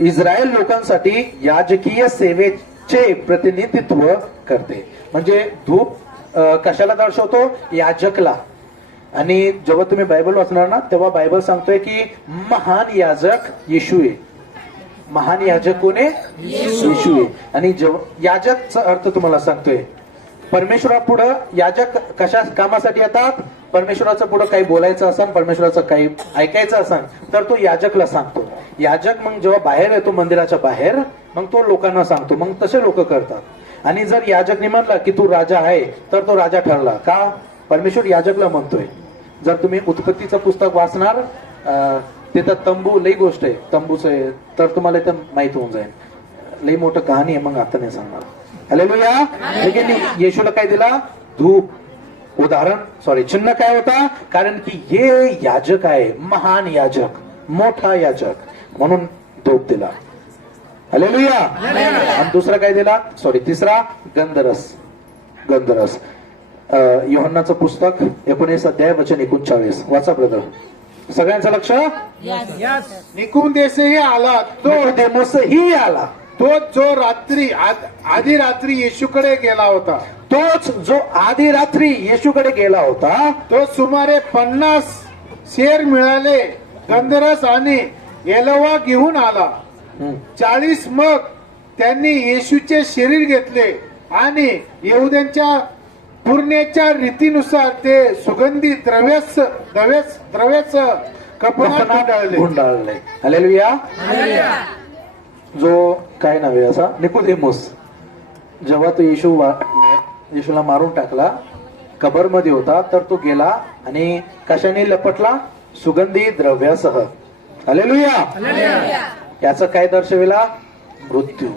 इस्रायल लोकांसाठी याजकीय सेवेचे प्रतिनिधित्व करते. म्हणजे धूप कशाला दर्शवतो? याजकला. आणि जेव्हा तुम्ही बायबल वाचणार ना, तेव्हा बायबल सांगतोय की महान याजक येशू आहे. महान याजक कोण आहे? येशू आहे. आणि याजकचा अर्थ तुम्हाला सांगतोय, परमेश्वरापुढं याजक कशा कामासाठी येतात? परमेश्वराचं पुढं काही बोलायचं असेल, परमेश्वराचं काही ऐकायचं असेल तर तो याजकला सांगतो. याजक मग जेव्हा बाहेर येतो मंदिराच्या बाहेर, मग तो लोकांना सांगतो. मग तसे लोक करतात. आणि जर याजकने म्हणला की तू राजा आहे, तर तो राजा ठरला. का? परमेश्वर याजकला म्हणतोय. जर तुम्ही उत्पत्तीचं पुस्तक वाचणार, तिथं तंबू लई गोष्ट आहे तंबूचं, तर तुम्हाला इथं माहित होऊन जाईल. लई मोठं कहाणी आहे, मग आता नाही सांगणार. हालेलुया. लेकिन येशूला काय दिला? धूप. उदाहरण चिन्ह काय होता? कारण की हे याजक आहे, महान याजक, मोठा याजक, म्हणून धूप दिला. हालेलुया. आणि दुसरा काय दिला? तिसरा गंधरस. गंधरस. योहन्नाचं पुस्तक 19 अध्याय वचन 39 वाचा ब्रदर. सगळ्यांचं लक्ष. निकुदेसही आला, तो देमोसही आला, तो जो आधी रात्री येशूकडे गेला होता. तोच जो आधी रात्री येशूकडे गेला होता. तो सुमारे 50 शेर मिळाले गंधरस आणि एलवा घेऊन आला. 40 मग त्यांनी येशूचे शरीर घेतले आणि यहुद्यांच्या पूर्णेच्या रीतीनुसार ते सुगंधी द्रव्याच कपनात गुंडाळले. हालेलुया. जो काय नाव आहे असा? निकोदेमोस. जेव्हा तो येशूला मारून टाकला, कबर मध्ये होता, तर तो गेला आणि कशाने लपटला? सुगंधी द्रव्यासह. हालेलुया. याचं काय दर्शविला? मृत्यू.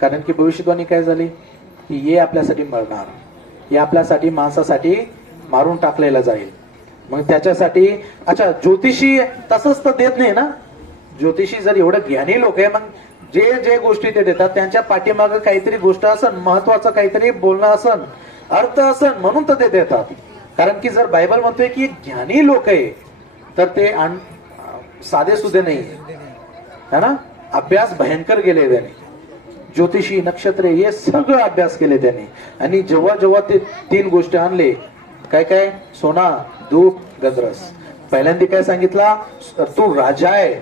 कारण की भविष्यवाणी काय झाली? की हे आपल्यासाठी मरणार, हे आपल्यासाठी माणसासाठी मारून टाकलेला जाईल. मग त्याच्यासाठी अच्छा, ज्योतिषी तसंच तर देत नाही ना. ज्योतिषी जर एवढं ज्ञानी लोक आहे, मग जे गोष्टी ते देतात त्यांच्या पाठीमागे काहीतरी गोष्ट असन, महत्वाचं काहीतरी बोलणं असन, अर्थ असन, म्हणून तर ते देतात. कारण की जर बायबल म्हणतोय की ज्ञानी लोक आहे, तर ते साधे सुधे नाही है ना. अभ्यास भयंकर केले त्याने. ज्योतिषी, नक्षत्रे, हे सगळं अभ्यास केले त्याने. आणि जेव्हा ते 3 गोष्टी आणले, काय? सोना, धूप, गंधरस. पहिल्यांदा काय सांगितला? तू राजा आहे.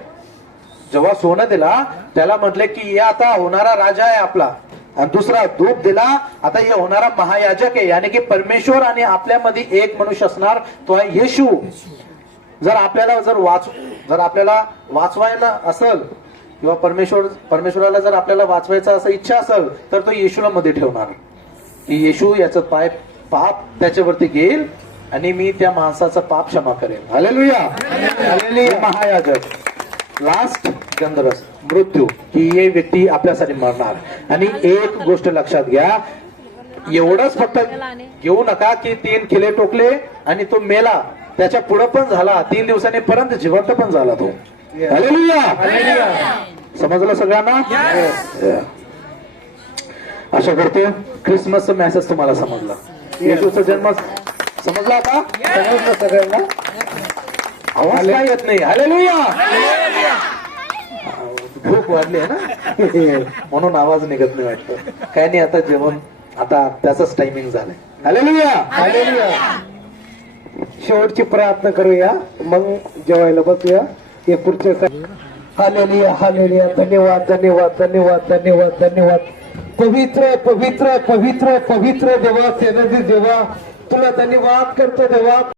जेव्हा सोनं दिला, त्याला म्हटले की हे आता होणारा राजा आहे आपला. आणि दुसरा धूप दिला, आता हे होणारा महायाजक आहे. यानी की परमेश्वर आणि आपल्यामध्ये एक मनुष्य असणार, तो आहे येशू. जर आपल्याला वाचवायला असेल, किंवा परमेश्वराला जर आपल्याला वाचवायचं असं इच्छा असेल, तर तो येशूला मध्ये ठेवणार. की येशू याचं पाप त्याच्यावरती घेईल आणि मी त्या माणसाचं पाप क्षमा करेन. हालेलुया. हालेलुया. महायाजक. लास्ट गंधरस, मृत्यू. ही हे व्यक्ती आपल्यासाठी मरणार. आणि एक गोष्ट लक्षात घ्या, एवढंच फक्त घेऊ नका की 3 किल्ले टोकले आणि तो मेला, त्याच्या पुढे पण झाला, 3 दिवसांनी परत जिवंत पण झाला तो. हालेलुया. समजलं सगळ्यांना? आशा करतो क्रिसमसचा मेसेज तुम्हाला समजला. येशूचा जन्म समजला आता? समजलं सगळ्यांना? आवाज काय येत नाही? हालेलुया. भूक वाढली आहे ना, म्हणून आवाज निघत नाही वाटतं. काय नाही, आता जेवण आता त्याचाच टायमिंग झालाय. हालेलुया. शेवटची प्रार्थना करूया मग जेवायला बसूया. हे पुढचे हालेलुया हालेलुया. धन्यवाद धन्यवाद धन्यवाद धन्यवाद धन्यवाद. पवित्र पवित्र पवित्र पवित्र देवा, सेनाधी देवा, तुला धन्यवाद करतो देवा.